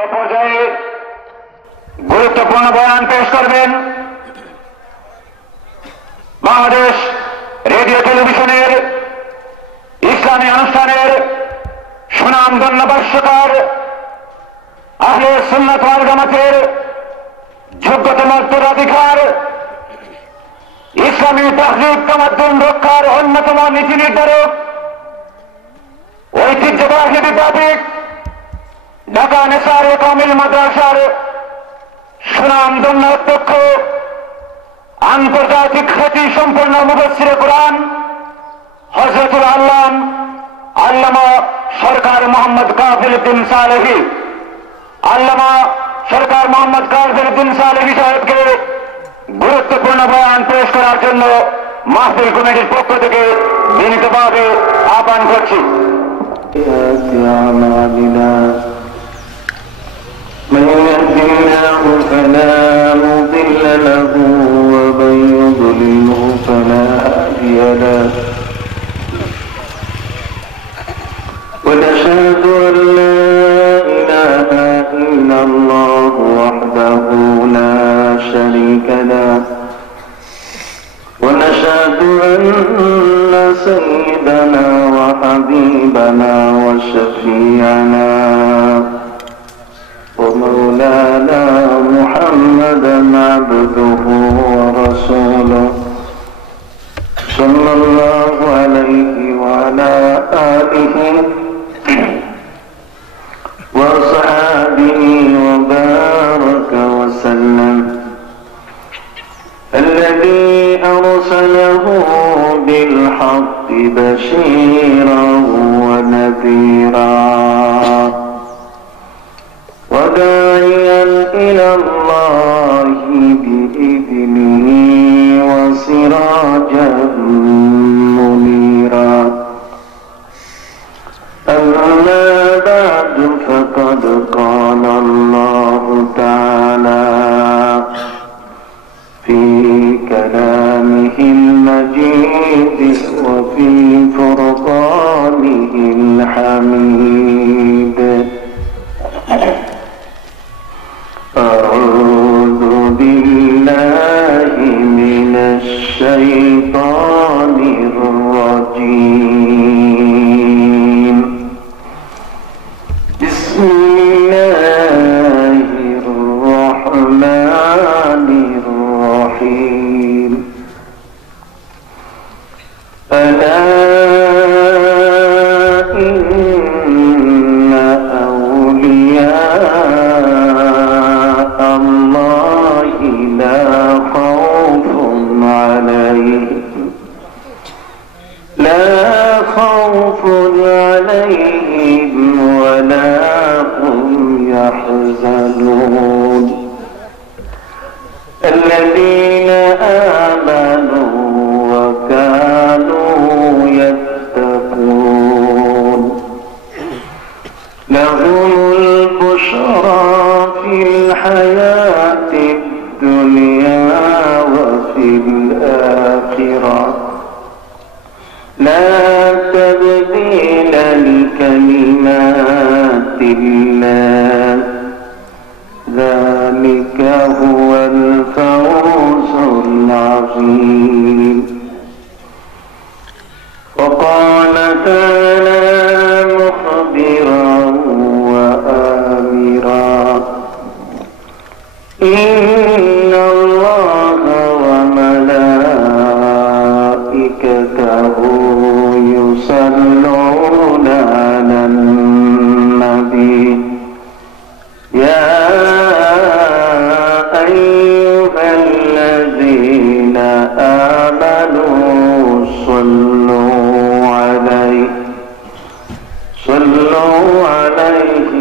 এ পর্যায়ে গুরুত্বপূর্ণ বয়ান পেশ করবেন বাংলাদেশ রেডিও টেলিভিশনের ইসলামী অনুষ্ঠানের সুনামধন্য ভাষ্যকার আহলে সুন্নাত ওয়াল জামাতের যোগ্যতম উত্তরাধিকার ইসলামী তাহজিব তামাদ্দুন রক্ষার অন্যতম নীতি নির্ধারক ঐতিহ্যবাহী বিপ্লবিক ঢাকা নেসারে কামিল মাদ্রাসার সুনামধন্য অধ্যক্ষ আন্তর্জাতিক খ্যাতি সম্পন্ন মুফাসসিরে কোরআন হযরতুল আল্লামা সরকার মোহাম্মদ কাফিল উদ্দিন সালেহী আল্লামা সরকার মোহাম্মদ কাফিল উদ্দিন সালেহী সাহেবকে গুরুত্বপূর্ণ বয়ান পেশ করার জন্য মাহফিল কমিটির পক্ষ থেকে বিনীতভাবে আহ্বান করছি। من يهده الله فلا مضل له ومن يضلله فلا هادي له ونشهد أن لا إله إلا الله وحده لا شريك له ونشهد أن سيدنا وحبيبنا وشفيعنا ومولانا محمدا عبده ورسوله صلى الله عليه وعلى آله وصحابه وبارك وسلم الذي أرسله بالحق بشيرا ونذيرا وداعيا إلى الله بإذنه وسراجا منيرا أما بعد فقد قال الله تعالى في كلامه المجيد وفي فرقانه الحميد أعوذ بالله من الشيطان الرجيم بسم الله الرحمن الرحيم ألا إن أولياء الله لا خوف عليهم ولا هم يحزنون الذين آمنوا وكانوا يتقون لهم البشرى في الحياة الدنيا وفي الآخرة لا تبديل لكلمات الله ذلك هو الفوز العظيم وقال تعالى مخبرا وآمرا إن الله وملائكته يصلون على النبي يا أيها الذين آمنوا صلوا عليه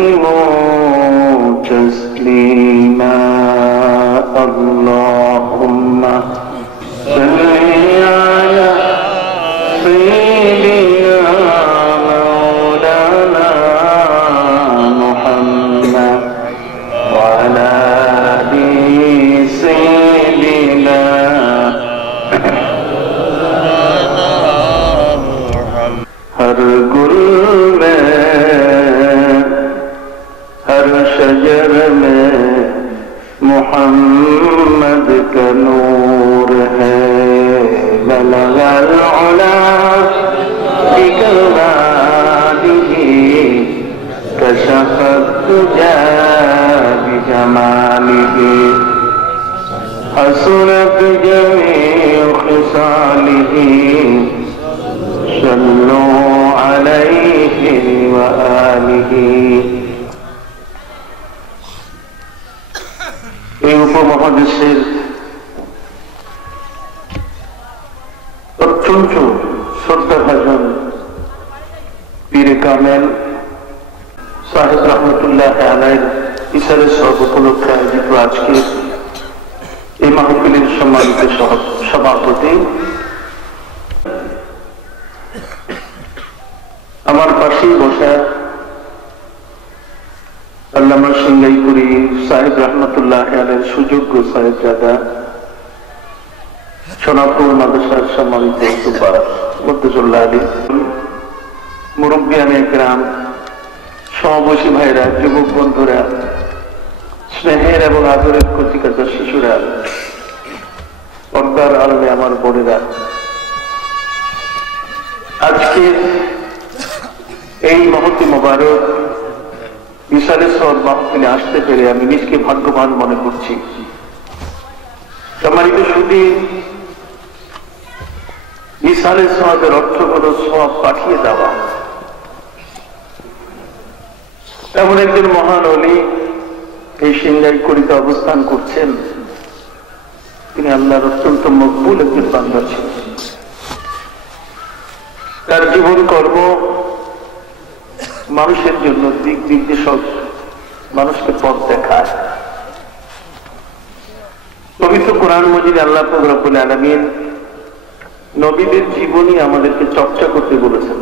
وسلموا تسليما اللهم صل على سيدنا مولانا शजर में मोहम्मद का नूर है बलगल उला बिकमालिही कशफत तुजा बिजमालिही हसनत जमीउ खिसालिही सल्लू अलैहि व आलिही। এই উপমহাদেশের অত্যন্ত শ্রদ্ধাভাজন পীরে কামেল সাহেব রহমতুল্লাহ আলাইহির ইশারের সব উপলক্ষে আয়োজিত আজকে এই মাহফিলের সম্মানিত সভাপতি, আমার পাশেই বসা আল্লামা সিংগাইপুরি সাহেব রহমতুল্লাহ আলাইহির সুযোগ্য সাহেবজাদা, সোনাপুর মাদ্রাসার সম্মানিত সুপার মুদ্দুল্লাহ আলী, মুরব্বিয়ানে কেরাম, সমাবেশী ভাইরা, যুবক বন্ধুরা, স্নেহের এবং আদরের কচিকাচা শিশুরা, পর্দার আড়ালে আমার বোনেরা, আজকের এই মহতি মোবারক ইশারের সব মাহফিলে আসতে পেরে আমি নিজকে ভাগ্যবান মনে করছি। সম্মানিত শুধু ইশারের সবের অর্থ হল সব পাঠিয়ে দেওয়া। এমন একজন মহান ওলি এই সিংগাইকুড়িতে অবস্থান করছেন, তিনি আল্লাহর অত্যন্ত মকবুল একজন বান্দা ছিলেন। তার জীবন কর্ম মানুষের জন্য দিক নির্দেশক, মানুষকে পথ দেখায়। পবিত্র কোরআন মজিদে আল্লাহ পাক রব্বুল আলামিন নবীদের জীবনী আমাদেরকে চর্চা করতে বলেছেন।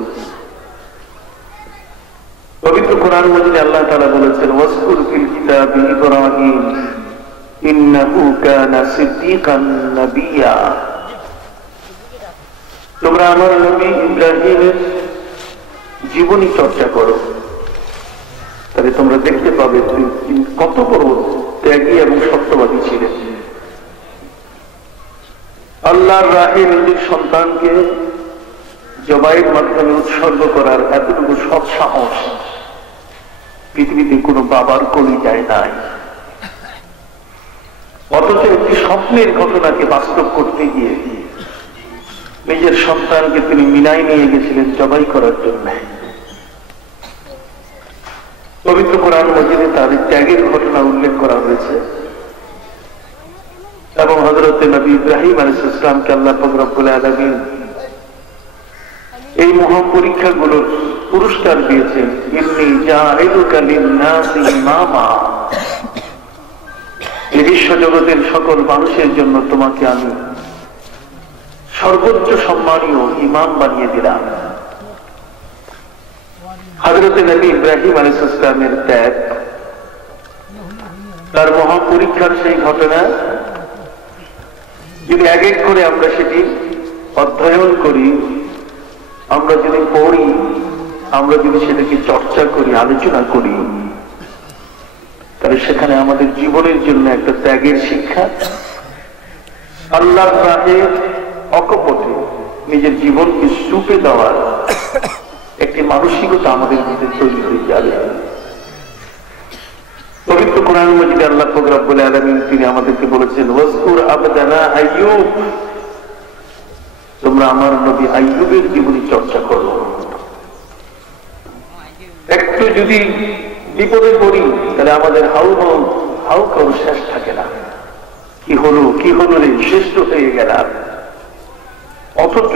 পবিত্র কোরআন মজিদে আল্লাহ তাআলা বলেছেন, ওয়াসকুর ফিল কিতাবি ইব্রাহিম ইন্নাহু কানা সিদ্দীকান নাবিয়্যা। তোমরা আমার নবী ইব্রাহিমের জীবনী চর্চা করো, তাহলে তোমরা দেখতে পাবে তিনি কত বড় ত্যাগী এবং সত্যবাদী ছিলেন। আল্লাহর রাহে নিজের সন্তানকে জবাইয়ের মাধ্যমে উৎসর্গ করার এতটুকু সৎ সাহস পৃথিবীতে কোনো বাবার কলিজায় নাই। অথচ একটি স্বপ্নের ঘটনাকে বাস্তব করতে গিয়ে নিজের সন্তানকে তিনি মিনায় নিয়ে গেছিলেন জবাই করার জন্য। পবিত্র কোরআন মজিদে তার ত্যাগের ঘটনা উল্লেখ করা হয়েছে এবং হযরত নবী ইব্রাহিম আলাইহিস সালামকে আল্লাহ পাক রব্বুল আলামিন এই মহা পরীক্ষাগুলোর পুরস্কার দিয়েছেন। ইন্নী জাইলুকা লিন-নাসি ইমামা, এই বিশ্ব জগতের সকল মানুষের জন্য তোমাকে আমি সর্বোচ্চ সম্মানীয় ইমাম বানিয়ে দিলাম। হযরত নবী ইব্রাহিম আলাইহিস সালামের ত্যাগ, তার মহা পরীক্ষার সেই ঘটনা যদি এক এক করে আমরা সেটি অধ্যয়ন করি, আমরা যদি পড়ি, আমরা যদি সেটাকে চর্চা করি, আলোচনা করি, তাহলে সেখানে আমাদের জীবনের জন্য একটা ত্যাগের শিক্ষা, আল্লাহর রাহে অকপটে নিজের জীবনকে সুপে দেওয়ার একটি মানসিকতা আমাদের মধ্যে তৈরি হয়ে যাবে। পবিত্র কোরআন মজিদে আল্লাহ পাক রব্বুল আলামিন তিনি আমাদেরকে বলেছেন, ওয়াজকুর আবদানা আইয়ুব, তোমরা আমার নবী আইয়ুবের জীবনী চর্চা করো। একটু যদি বিপদে পড়ি তাহলে আমাদের হাউ কাউ শেষ থাকে না। কি হলো রে, শ্রেষ্ঠ হয়ে গেলাম। অথচ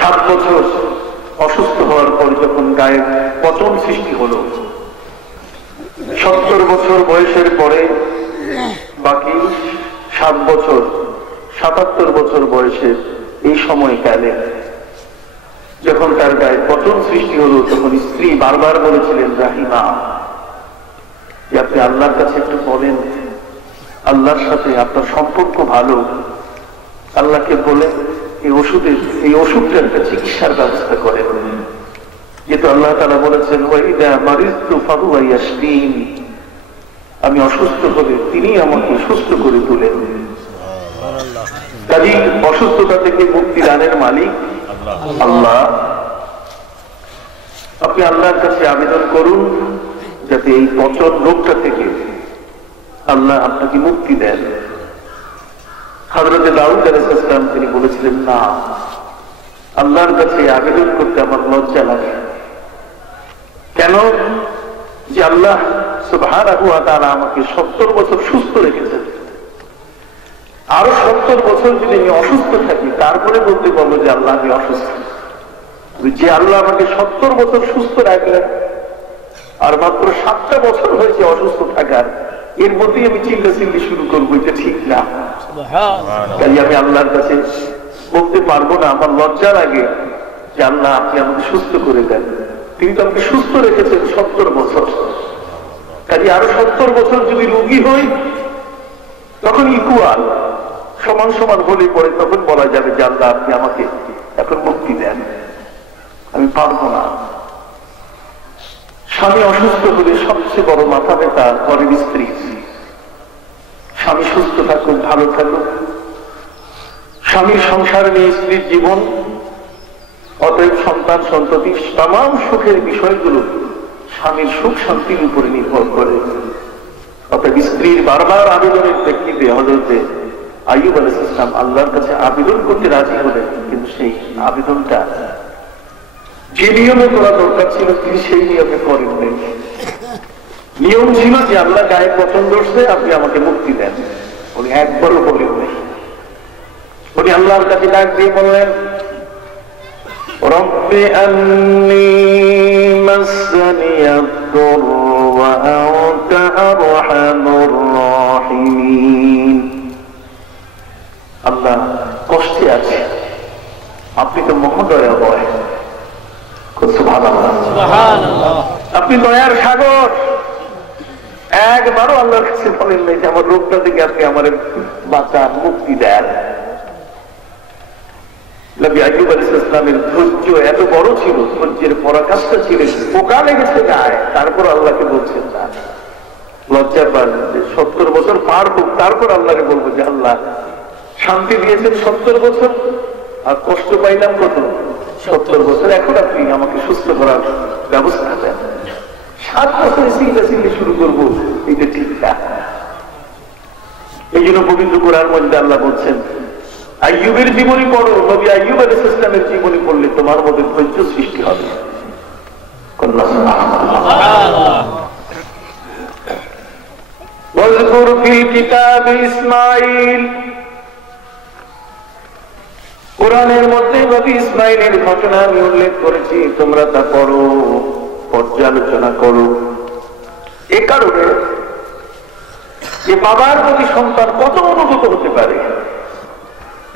7 বছর অসুস্থ হওয়ার পর যখন গায়ে পতন সৃষ্টি হলো, 70 বছর বয়সের পরে বাকি 7 বছর 77 বছর বয়সে এই সময়কালে যখন তার গায়ে পতন সৃষ্টি হলো, তখন স্ত্রী বারবার বলেছিলেন, রাহিমা, যে আপনি আল্লাহর কাছে একটু বলেন, আল্লাহর সাথে আপনার সম্পর্ক ভালো, আল্লাহকে বলে এই ওষুধটা একটা চিকিৎসার ব্যবস্থা করেন, যেহেতু আল্লাহ তাআলা বলেছেন ওয়াইদা মারিজতু ফাহুয়া ইয়াশফিন, আমি অসুস্থ হলে তিনি আমাকে সুস্থ করে তোলেন। কাজী অসুস্থতা থেকে মুক্তি দানের মালিক আল্লাহ। আপনি আল্লাহর কাছে আবেদন করুন যাতে এই পচন রোগটা থেকে আল্লাহ আপনাকে মুক্তি দেন। হযরতে দাউদ আলাইহিস সালাম তিনি বলেছিলেন, না, আল্লাহর কাছে আবেদন করতে আমার লজ্জা লাগে। কেন? যে আল্লাহ সুবহানাহু ওয়া তাআলা আমাকে 70 বছর সুস্থ রেখেছেন, আরো 70 বছর যদি আমি অসুস্থ থাকি তারপরে বলতে পারবো যে আল্লাহ আমি অসুস্থ। যে আল্লাহ আমাকে 70 বছর সুস্থ রাখলেন আর মাত্র 7টা বছর হয়েছে অসুস্থ থাকার, এর মধ্যেই আমি চিল্লাচিল্লি শুরু করবো, এটা ঠিক না। তাই আমি আল্লাহর কাছে বলতে পারবো না, আমার লজ্জা লাগে যে আল্লাহ আপনি আমাকে সুস্থ করে দেন। তিনি তো আমাকে সুস্থ রেখেছেন 70 বছর। কাজে আরো 70 বছর যদি রোগী হই তখন ইকুয়াল সমান সমান হলে পরে তখন বলা যাবে যে আল্লাহ আপনি আমাকে এখন মুক্তি দেন। আমি পারবো না। স্বামী অসুস্থ হলে সবচেয়ে বড় মাথা ব্যথা ঘরের স্ত্রী। স্বামী সুস্থ থাকুক, ভালো থাকুক, স্বামীর সংসার নিয়ে স্ত্রীর জীবন, অতএব সন্তান সন্ততি তামাম সুখের বিষয়গুলো স্বামীর সুখ শান্তির উপরে নির্ভর করে। অতএব স্ত্রীর বারবার আবেদনের প্রেক্ষিতে হযরতে আইয়ুব আলাইহিস সালাম আল্লাহর কাছে আবেদন করতে রাজি হলেন, কিন্তু সেই আবেদনটা যে নিয়মে করা দরকার ছিল তিনি সেই নিয়মে করেন নাই। নিয়ম ছিল যে আল্লাহ গায়ে পছন্দ হচ্ছে, আপনি আমাকে মুক্তি দেন। উনি একবারও বলেন নাই। উনি আল্লাহর কাছে ডাক দিয়ে বললেন, রব্বি আন্নী মাসসানিয়াদ-দুররু ওয়া আনতা আরহামুর রাহিমিন। আল্লাহ কষ্টে আছে, আপনি তো মহোদয়াময়। সুবহানাল্লাহ, সুবহানাল্লাহ। আপনি দয়ার সাগর। একবারও আল্লাহর কাছে বলেন নাই যে আমার রোগটা থেকে আপনি আমার বাঁচান, মুক্তি দেন। নবী আইয়ুব আলাইহিস সালামের ধৈর্য এত বড় ছিল, ধৈর্যের পরাকাষ্ঠা ছিলেন, পোকা লেগেছে গায়ে, তারপর আল্লাহকে বলছেন না। লজ্জা পান যে 70 বছর পার হোক, তারপর আল্লাহকে বলবো যে আল্লাহ শান্তি দিয়েছেন 70 বছর আর কষ্ট পাইলাম কত? 70 বছর। এখন আপনি আমাকে সুস্থ করার ব্যবস্থা দেন। 7 বছরে চিল্লাচিল্লি শুরু করবো, এটা ঠিক না। এই জন্য পবিত্র কোরআনের মধ্যে আল্লাহ বলছেন, আইয়ুবের জীবনী পড়ো, নবী আইয়ুব আলাইহিস সালামের জীবনী পড়লে তোমার মধ্যে ধৈর্য সৃষ্টি হবে। সুবহানাল্লাহ। ওয়াযকুর ফিল কিতাবে ইসমাঈল, কোরআনের মধ্যে নবী ইসমাঈলের ঘটনা আমি উল্লেখ করেছি, তোমরা তা পড়ো, পর্যালোচনা করো। এ কারণে যে বাবার প্রতি সন্তান কত অনুভূত হতে পারে।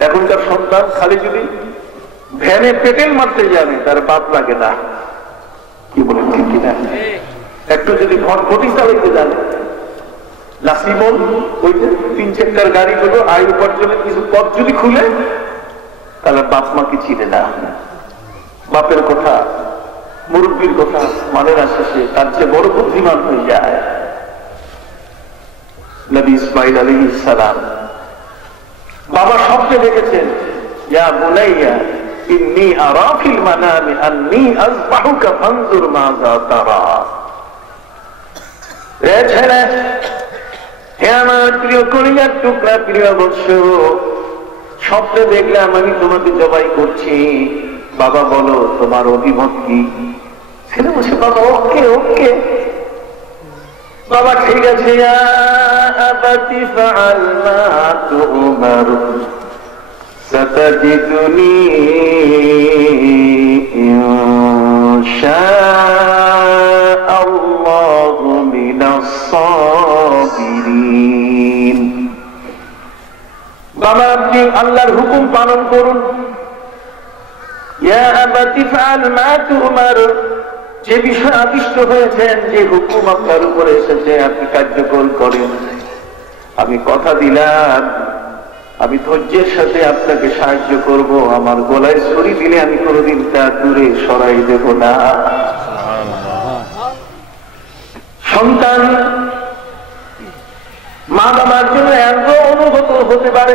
এখনকার সন্তান খালি যদি ভ্যানে পেটেল মারতে জানে তার বাপ লাগে না, কি বলেন ঠিক কিনা? একটু যদি ঘটি চালাইতে জানে, লাসিমন ওই যে 3 চাকার গাড়িগুলো আয় উপার্জনের কিছু পথ যদি খুলে, তাহলে বাপ মাকে চিনে না। বাপের কথা, মুরব্বীর কথা মানে না, শেষে তার চেয়ে বড় বুদ্ধিমান হয়ে যায়। নবী ইসমাঈল আলাইহিস সালাম বাবা স্বপ্নে দেখেছেন, ইয়া বুনাইয়া ইন্নী আরা ফিল মানামি আন্নী আযবাহুকা ফানজুর মাযা তারা। রে ছেলে, হে আমার প্রিয় কলিজার টুকরা, প্রিয় বৎস, স্বপ্নে দেখলাম আমি তোমাকে জবাই করছি। বাবা বলো তোমার অভিমত কি? ছেলে বসে, বাবা ওকে ওকে, বাবা ঠিক আছে। ইয়া আবাতি ফাআল মা তু'মার সাতাজিদুনি ইনশাআল্লাহু মিনাস সাবিরিন। বাবা আপনি আল্লাহর হুকুম পালন করুন। ইয়া আবাতি ফাআল মা তু'মার, যে বিষয়ে আদিষ্ট হয়েছেন, যে হুকুম আপনার উপরে এসেছে আপনি কার্যকর করেন। আমি কথা দিলাম আমি ধৈর্যের সাথে আপনাকে সাহায্য করব। আমার গলায় ছুরি দিলে আমি কোনোদিন তা দূরে সরাই দেব না। সন্তান মা বাবার জন্য এত অনুভূত হতে পারে।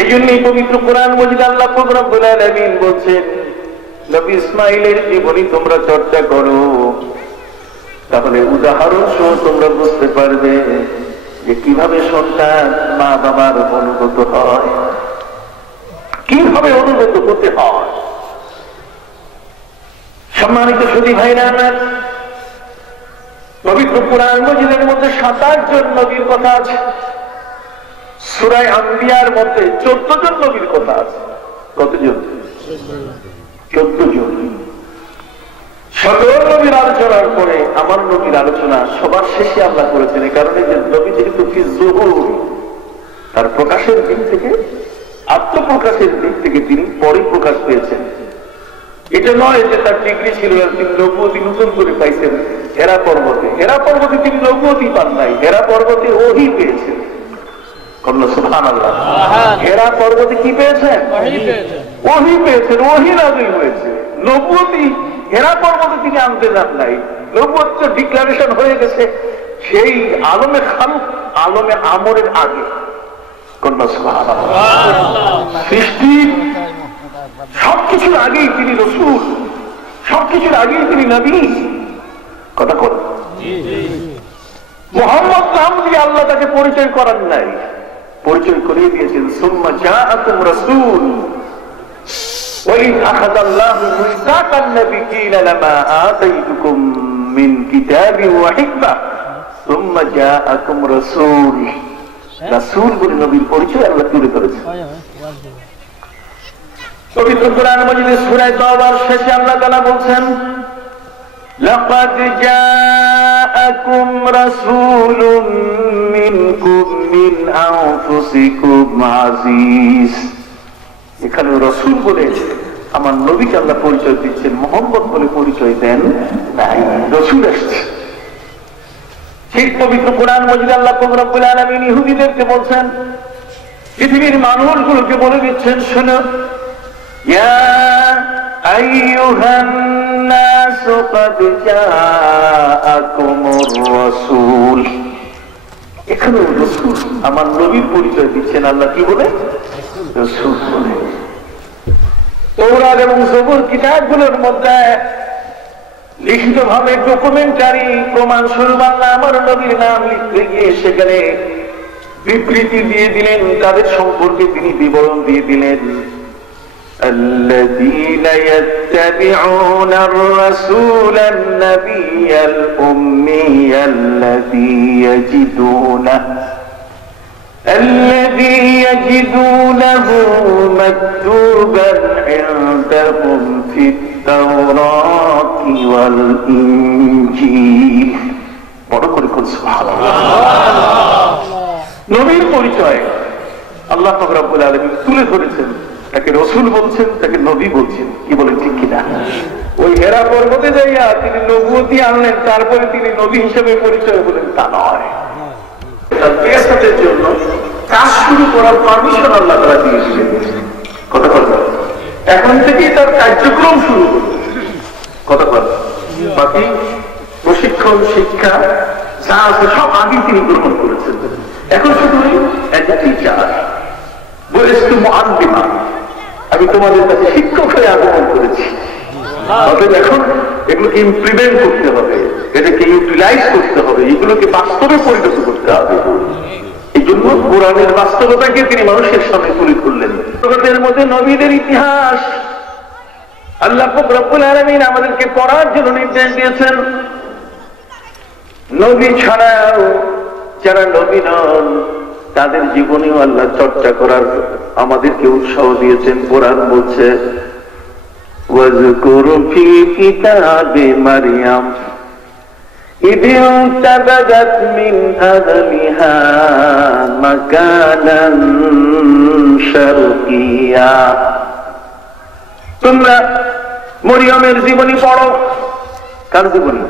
এই জন্যই পবিত্র কোরআন মজিদ আল্লাহ পাক রব্বুল আলামিন বলছেন, নবী ইসমাইলের জীবনী তোমরা চর্চা করো, তাহলে উদাহরণ সহ তোমরা বুঝতে পারবে যে কিভাবে সন্তান মা বাবার অনুগত হয়, কিভাবে অনুগত হতে হয়। সম্মানিত সুধী ভাইরা আমার, পবিত্র কোরআন মজিদের মধ্যে 27 জন নবীর কথা আছে, সূরা আম্বিয়ার মধ্যে 14 জন নবীর কথা আছে। কতজন? 14 জন। সকল নবীর আলোচনার পরে আমার নবীর আলোচনা সবার শেষে আল্লাহ করেছেন, এই কারণে যে নবী যেহেতু ফি যুহুর, তার প্রকাশের দিক থেকে, আত্মপ্রকাশের দিক থেকে তিনি পরে প্রকাশ পেয়েছেন। এটা নয় যে তার ডিগ্রি ছিল, তিনি নবুয়তি নতুন করে পাইছেন হেরা পর্বতে। হেরা পর্বতে তিনি নবুয়তি পান নাই, হেরা পর্বতে ওহী পেয়েছেন। সুবহানাল্লাহ। হেরা পর্বতে কি পেয়েছেন? ওহী পেয়েছেন, ওহী নাযিল হয়েছে। নবুয়তি হেরা পর্বতে তিনি আনতে যান নাই, নবুয়ত তো ডিক্লারেশন হয়ে গেছে সেই আলমে খালক, আলমে আমরের আগে। সৃষ্টি সবকিছুর আগেই তিনি রসূল, সবকিছুর আগেই তিনি নবী। কথা বল। মুহাম্মদ নাম দিয়ে আল্লাহ তাকে পরিচয় করান নাই, পরিচয় করিয়ে দিয়েছেন সুম্মা জাআকুম রাসূল وَإِذْ أَخَذَ اللَّهُ مِيثَاقَ النَّبِيِّينَ لَمَا آتَيْتُكُم مِّن كِتَابٍ وَحِكْمَةٍ ثُمَّ جَاءَكُمْ رَسُولٌ। রাসূল বলে নবীর পরিচয় আল্লাহ তুলে ধরেছেন। পবিত্র কোরআন মাজিদের সূরা তাওবার শেষে আল্লাহ তাআলা বলছেন, লাকাদ জাআকুম রাসূলুম মিনকুম মিন আনফুসিকুম আজিজ। এখানে রাসূল বলে আমার নবীকে আল্লাহ পরিচয় দিচ্ছেন, মুহাম্মদ বলে পরিচয় দেন নাই, রাসূল আসছে। ঠিক পবিত্র কোরআন মাজিদ আল্লাহ পাক রব্বুল আলামিন ইহুদীদেরকে বলছেন, পৃথিবীর মানুষগুলোকে বলে দিচ্ছেন, শোনো, ইয়া আইয়ুহান নাস ক্বাদ জাআকুমুর রাসূল। এখানে রাসূল আমার নবীর পরিচয় দিচ্ছেন আল্লাহ কি বলে? রাসূল বলে। তাওরাত এবং জবুর কিতাবগুলোর মধ্যে লিখিতভাবে ডকুমেন্টারি প্রমাণ স্বরূপ আল্লাহ আমার নবীর নাম লিখতে গিয়ে সেখানে বিবৃতি দিয়ে দিলেন, তাদের সম্পর্কে তিনি বিবরণ দিয়ে দিলেন। الذين يتبعون الرسول النبي الأمي الذي يجدونه مكتوبا عندهم في التوراة والإنجيل। سبحان الله। নবীর পরিচয় আল্লাহ পাক রব্বুল আলামিন তুলে ধরেছেন, তাকে রাসূল বলছেন, তাকে নবী বলছেন। কি বলেন ঠিক কিনা? ওই হেরা পর্বতে যাইয়া তিনি নবুয়তি আনলেন, তারপরে তিনি নবী হিসেবে পরিচয় হলেন তা নয়। তার বিয়াসাতের জন্য কাজ শুরু করার পারমিশন আল্লাহ তাআলা দিয়েছিলেন। কথা বলতে এখন থেকেই তার কার্যক্রম শুরু হলো। কথা বলতে বাকি প্রশিক্ষণ, শিক্ষা যা আছে সব আগে তিনি গ্রহণ করেছেন। এখন শুধু একটা টিচার বলেছে মুআল্লিমা, আমি তোমাদের কাছে শিক্ষক হয়ে আগমন করেছি। অতএব এখন এগুলোকে ইমপ্লিমেন্ট করতে হবে, এটাকে ইউটিলাইজ করতে হবে, এগুলোকে বাস্তবে পরিণত করতে হবে। এই জন্য কোরআনের বাস্তবতাকে তিনি মানুষের সামনে তুলে ধরলেন। জগতের মধ্যে নবীদের ইতিহাস আল্লাহ পাক রব্বুল আলামিন আমাদেরকে পড়ার জন্য নির্দেশ দিয়েছেন। নবী ছাড়াও যারা নবী নন তাদের জীবনেও আল্লাহ চর্চা করার আমাদেরকে উৎসাহ দিয়েছেন। কোরআন বলছে, ওয়াজকুর ফি কিতাবি মারইয়াম ইয ইনতাবাযাত মিন আহলিহা মাকানান শারকিয়া। তোমরা মরিয়মের জীবনী পড়ো। কার জীবনী?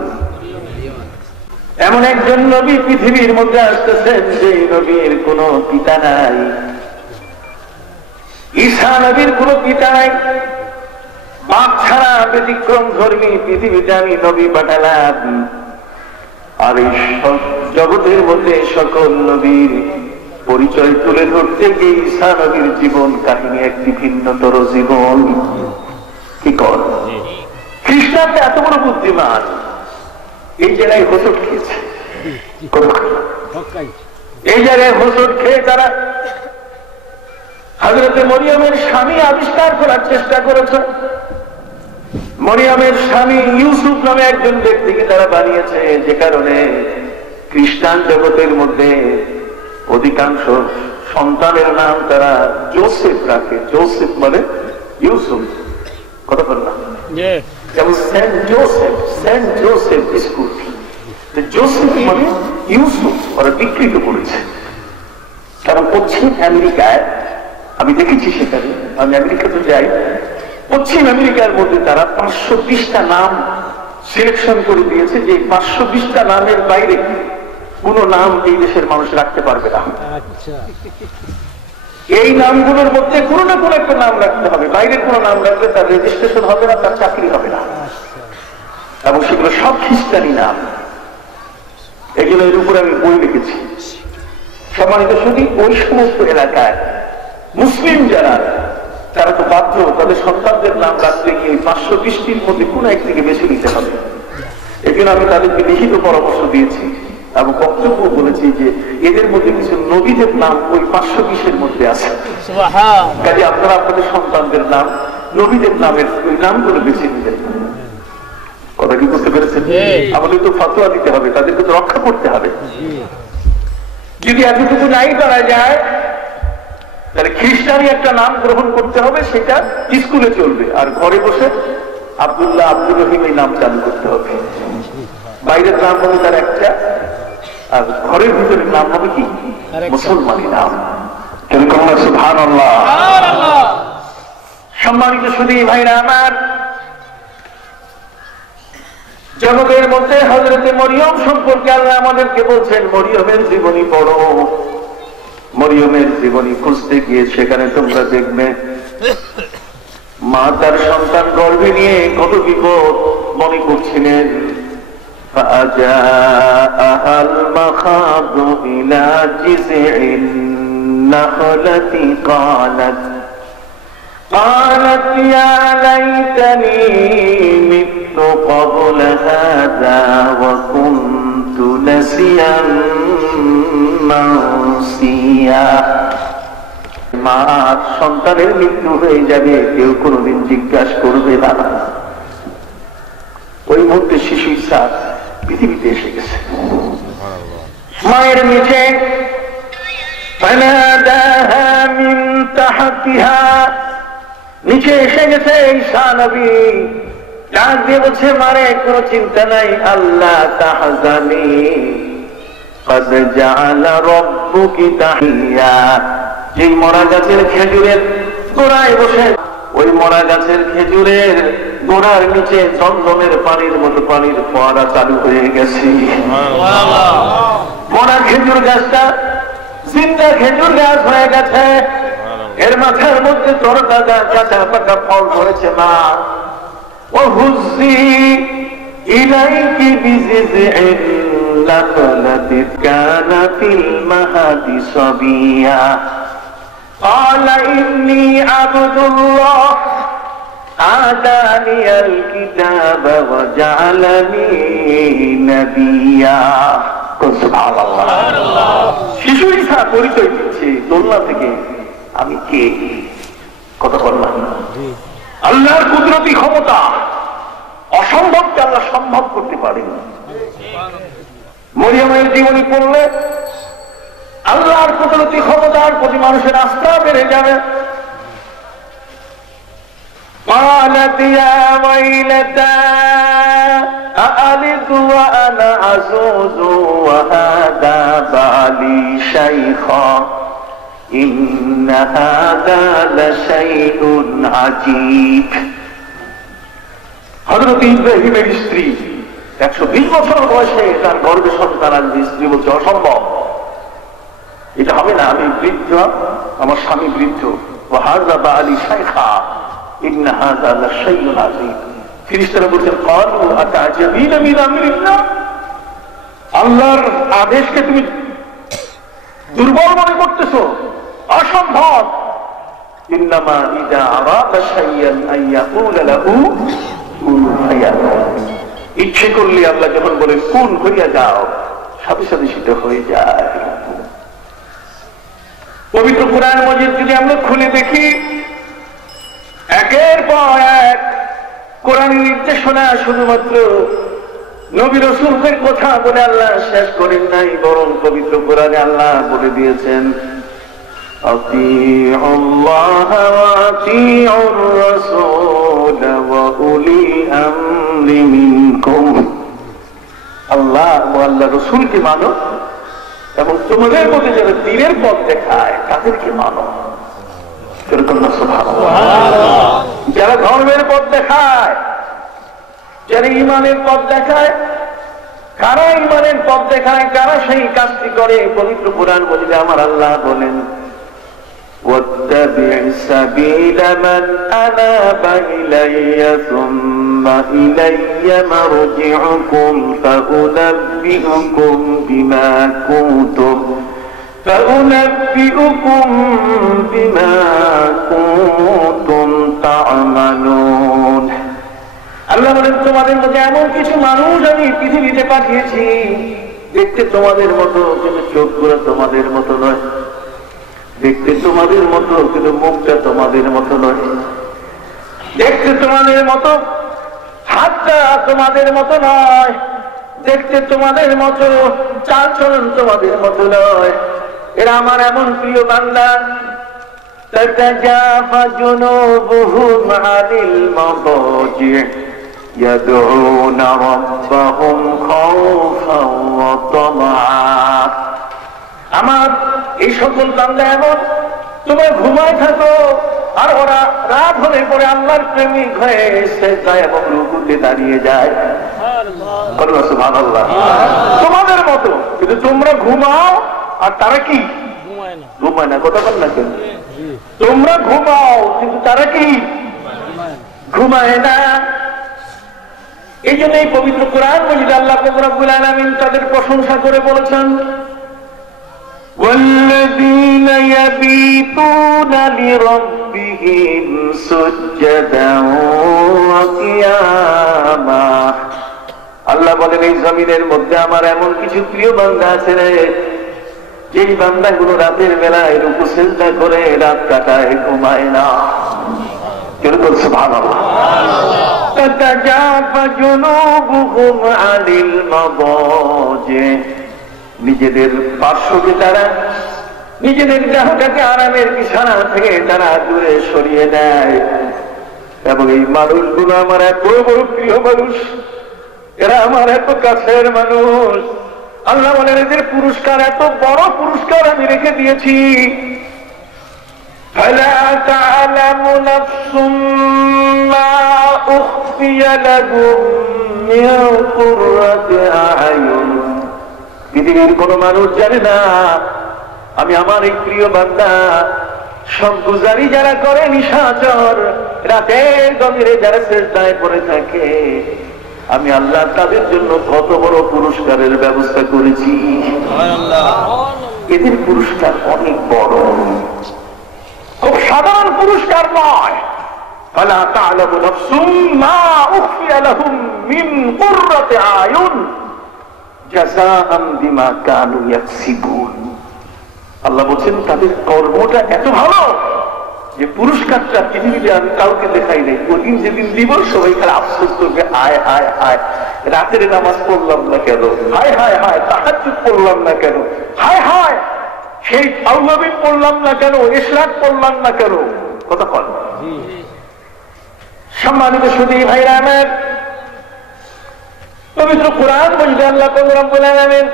এমন একজন নবী পৃথিবীর মধ্যে আসতেছেন যে নবীর কোন পিতা নাই। ঈসা নবীর কোন পিতা নাই, পাপ ছাড়া ব্যতিক্রম ধর্মী পৃথিবীতে আমি নবী পাঠালাম, আর এই জগতের মধ্যে সকল নবীর পরিচয় তুলে ধরতে গিয়ে ঈসা নবীর জীবন কাহিনী একটি ভিন্নতর জীবন। কি কর খ্রিস্টানটা এত বড় বুদ্ধিমান, এই জায়গায় হোঁচট খেয়েছে, এই জায়গায় হোঁচট খেয়ে তারা হযরতে মরিয়মের স্বামী আবিষ্কার করার চেষ্টা করেছে। মরিয়মের স্বামী ইউসুফ নামে একজন ব্যক্তিকে তারা বানিয়েছে, যে কারণে খ্রিস্টান জগতের মধ্যে অধিকাংশ সন্তানের নাম তারা জোসেফ রাখে। জোসেফ মানে ইউসুফ, কথা বল না, যেমন Saint Joseph, Saint Joseph School, Joseph মানে ইউসুফ, ওরা বিকৃত করেছে। কারণ পশ্চিম আমেরিকায় আমি দেখেছি, সেখানে আমি আমেরিকাতে যাই, পশ্চিম আমেরিকার মধ্যে তারা 520টা নাম সিলেকশন করে দিয়েছে, যে 520টা নামের বাইরে কোন নাম এই দেশের মানুষ রাখতে পারবে না। এই নামগুলোর মধ্যে কোনো না কোনো একটা নাম রাখতে হবে, বাইরের কোনো নাম রাখলে তার রেজিস্ট্রেশন হবে না, তার চাকরি হবে না, এবং সেগুলো সব খ্রিস্টানি নাম। এগুলো এর উপরে আমি বই লিখেছি। সম্মানিত শুধু ওই সমস্ত এলাকায় মুসলিম যারা, তারা তো বাধ্য তাদের সন্তানদের নাম রাখতে গিয়ে 520টির মধ্যে কোন একদিকে বেছে নিতে হবে। এই জন্য আমি তাদেরকে লিখিত পরামর্শ দিয়েছি এবং বক্তব্য বলেছি যে এদের মধ্যে কিছু নবীদের নাম ওই 520-এর মধ্যে আছে, কাজে আপনারা আপনাদের সন্তানদের নাম নবীদের নামের ওই নামগুলো বেছে নিবেন। কথা কি বুঝতে পেরেছেন? আমাদের তো ফতোয়া দিতে হবে, তাদেরকে তো রক্ষা করতে হবে। যদি এতটুকু নাই করা যায়, তাহলে খ্রিস্টানি একটা নাম গ্রহণ করতে হবে, সেটা স্কুলে চলবে, আর ঘরে বসে আব্দুল্লাহ, আব্দুর রহিম এই নাম চালু করতে হবে। বাইরের নাম হবে তার একটা, আর ঘরের ভিতরের নাম হবে কি মুসলমানি নাম। এরকম সুবহানাল্লাহ। সম্মানিত শুধু ভাইরা আমার, জগতের মধ্যে হযরতে মরিয়ম সম্পর্কে আল্লাহ আমাদেরকে বলছেন, মরিয়মের জীবনী পড়ো। মরিয়মের জীবনী খুঁজতে গিয়ে সেখানে তোমরা দেখবে মা তার সন্তান গর্ভে নিয়ে কত বিপদ মনে করছিলেন। فأجاءها المخاض إلى جذع النخلة قالت يا ليتني مت قبل هذا وكنت نسيا منسيا। মার সন্তানের মৃত্যু হয়ে যাবে, কেউ কোনোদিন জিজ্ঞাসা করবে না। ওই মুহূর্তে শিশু ঈসা পৃথিবীতে এসে গেছে। মায়ের নিচে নিচে এসে গেছে ঈসা নবী, ডাক দিয়ে বলছে, মারে কোনো চিন্তা নাই, আল্লাহ তাহজানি قد جعل ربك تحيا। যেই মরা গাছের খেজুরের গোড়ায় বসে, ওই মরা গাছের খেজুরের গোড়ার নিচে জমজমের পানির মতো পানির ফোয়ারা চালু হয়ে গেছে। মরা খেজুর গাছটা জিন্দা খেজুর গাছ হয়ে গেছে, এর মাথার মধ্যে তরতাজা কাঁচা পাকা ফল ধরেছে। মা ওহুজি ইলাইকি বিজিযিন নাখলাতি কানা ফিল মাহাদি সাবিয়া قال إني عبد الله آتاني الكتاب وجعلني نبيا। সুবহান আল্লাহ। শিশু ঈসা পরিচয় দিচ্ছে দোলনা থেকে, আমি কে? কথা বললাম, আল্লাহর কুদরতি ক্ষমতা, অসম্ভবকে আল্লাহ সম্ভব করতে পারেন। মরিয়মের জীবনী পড়লে আল্লাহর কুদরতি ক্ষমতার প্রতি মানুষের আস্থা বেড়ে যাবে। قالت يا ويلتى أألد وأنا عجوز وهذا بعلي شيخا إن هذا لشيء عجيب। হযরত ইব্রাহিমের স্ত্রী 120 বছর বয়সে তার গর্ভে সন্তান আসবে, স্ত্রী বলছে অসম্ভব, এটা হবে না, আমি বৃদ্ধ, আমার স্বামী বৃদ্ধ। ওয়াহাযা বালি শাইখা, ইন্না হাযা লাশাইউন আযীম। ফেরেশতারা বলছেন ক্বালু আতা'জাবিনা মিন আমরিল্লাহ, আল্লাহর আদেশকে তুমি দুর্বল মনে করতেছো, অসম্ভব। ইন্নামা ইযা আরাদা শাইয়ান আন ইয়াকুলা লাহু কুন ফায়াকুন, ইচ্ছে করলে আল্লাহ যখন বলে কুন হইয়া যাও, সাথে সাথে সেটা হয়ে যায়। পবিত্র কুরআন মজিদ যদি আমরা খুলে দেখি, একের পর এক কোরআনের নির্দেশনা শুধুমাত্র নবী রাসূলদের কথা বলে আল্লাহ শেষ করেন নাই, বরং পবিত্র কোরআনে আল্লাহ বলে দিয়েছেন আতিউল্লাহ ওয়া আতিউর রাসূল ওয়া উলিল আমরি মিনকুম, আল্লাহ ও আল্লাহ রাসূলকে মানো এবং তোমাদের মধ্যে যারা দ্বীনের পথ দেখায় তাদেরকে মানো। যারা ধর্মের পথ দেখায়, যারা ইমানের পথ দেখায়, কারা ইমানের পথ দেখায়, কারা সেই কাজটি করে, পবিত্র কুরআন বলে আমার আল্লাহ বলেন واتبع سبيل من أناب إلي ثم إلي مرجعكم فأنبئكم بما كنتم تعملون। আল্লাহ বলেন তোমাদের মধ্যে এমন কিছু মানুষ আমি পৃথিবীতে পাঠিয়েছি, দেখতে তোমাদের মতো কিন্তু চোখগুলো তোমাদের মতো নয়, দেখতে তোমাদের মতো কিন্তু মুখটা তোমাদের মতো নয়, দেখতে তোমাদের মতো হাতটা তোমাদের মতো নয়, দেখতে তোমাদের মতো চালচলন তোমাদের মতো নয়। এরা আমার এমন প্রিয় বান্দা, তাতাজাফা জুনুবুহুম আনিল মাদাজি' ইয়াদউনা রাব্বাহুম খাওফান ওয়া তামআ। আমার এই সকল বান্দা এমন, তোমরা ঘুমায় থাকো আর ওরা রাত হলে পরে আল্লাহর প্রেমিক হয়ে সিজদায় এবং রুকুতে দাঁড়িয়ে যায়। সুবহানাল্লাহ। তোমাদের মতো, কিন্তু তোমরা ঘুমাও আর তারা কি ঘুমায় না। কথা বল না কেন? তোমরা ঘুমাও কিন্তু তারা কি ঘুমায় না। এই জন্য এই পবিত্র কোরআন মজিদ আল্লাহ রাব্বুল আলামিন তাদের প্রশংসা করে বলেছেন والذين يبيتون لربهم سجدا وقياما। আল্লাহ বলেন এই জমিনের মধ্যে আমার এমন কিছু প্রিয় বান্দা আছে রে, যেই বান্দাগুলো রাতের বেলায় রুকু সিজদা করে রাত কাটায়, ঘুমায় না। কিরকম সুবহানাল্লাহ। তাতাজাফা জুনুবুহুম আনিল মাদাজি', নিজেদের পার্শ্বকে তারা নিজেদের দেহটাকে আরামের বিছানা থেকে তারা দূরে সরিয়ে দেয়। এবং এই মানুষগুলো আমার এত বড় প্রিয় মানুষ, এরা আমার এত কাছের মানুষ। আল্লাহ বলেন এদের পুরস্কার, এত বড় পুরস্কার আমি রেখে দিয়েছি। ফালা তা'লামু নাফসুম মা উখফিয়া লাহুম মিন কুররাতি আ'য়ুন। পৃথিবীর কোন মানুষ জানে না আমি আমার এই প্রিয় বান্দা সব গুজারি যারা করে, নিশাচর রাতের গভীরে যারা সিজদায় পড়ে থাকে, আমি আল্লাহ তাদের জন্য কত বড় পুরস্কারের ব্যবস্থা করেছি। এদের পুরস্কার অনেক বড়, খুব সাধারণ পুরস্কার নয়। ফালা তা'লামু নাফসুম মা উখফিয়া লাহুম মিন কুররাতি আ'য়ুন জাযাআন বিমা কানু ইয়াকসিবুন। আল্লাহ বলেন তাদের কর্মটা এত ভালো যে পুরস্কারটা পৃথিবীতে আমি কাউকে দেখাই নাই। ওদিন যেদিন দিব সবাই খালি আফসোস করবে, হায় হায় হায় রাতের নামাজ পড়লাম না কেন, হায় হায় হায় তাহাজ্জুদ পড়লাম না কেন, হায় হায় সেই তাওবাবিন পড়লাম না কেন, ইশরাক পড়লাম না কেন। কথা বল। সম্মানিত সুধী ভাইরা আমার, পবিত্র কোরআন মজিদে আল্লাহ রাব্বুল আলামিন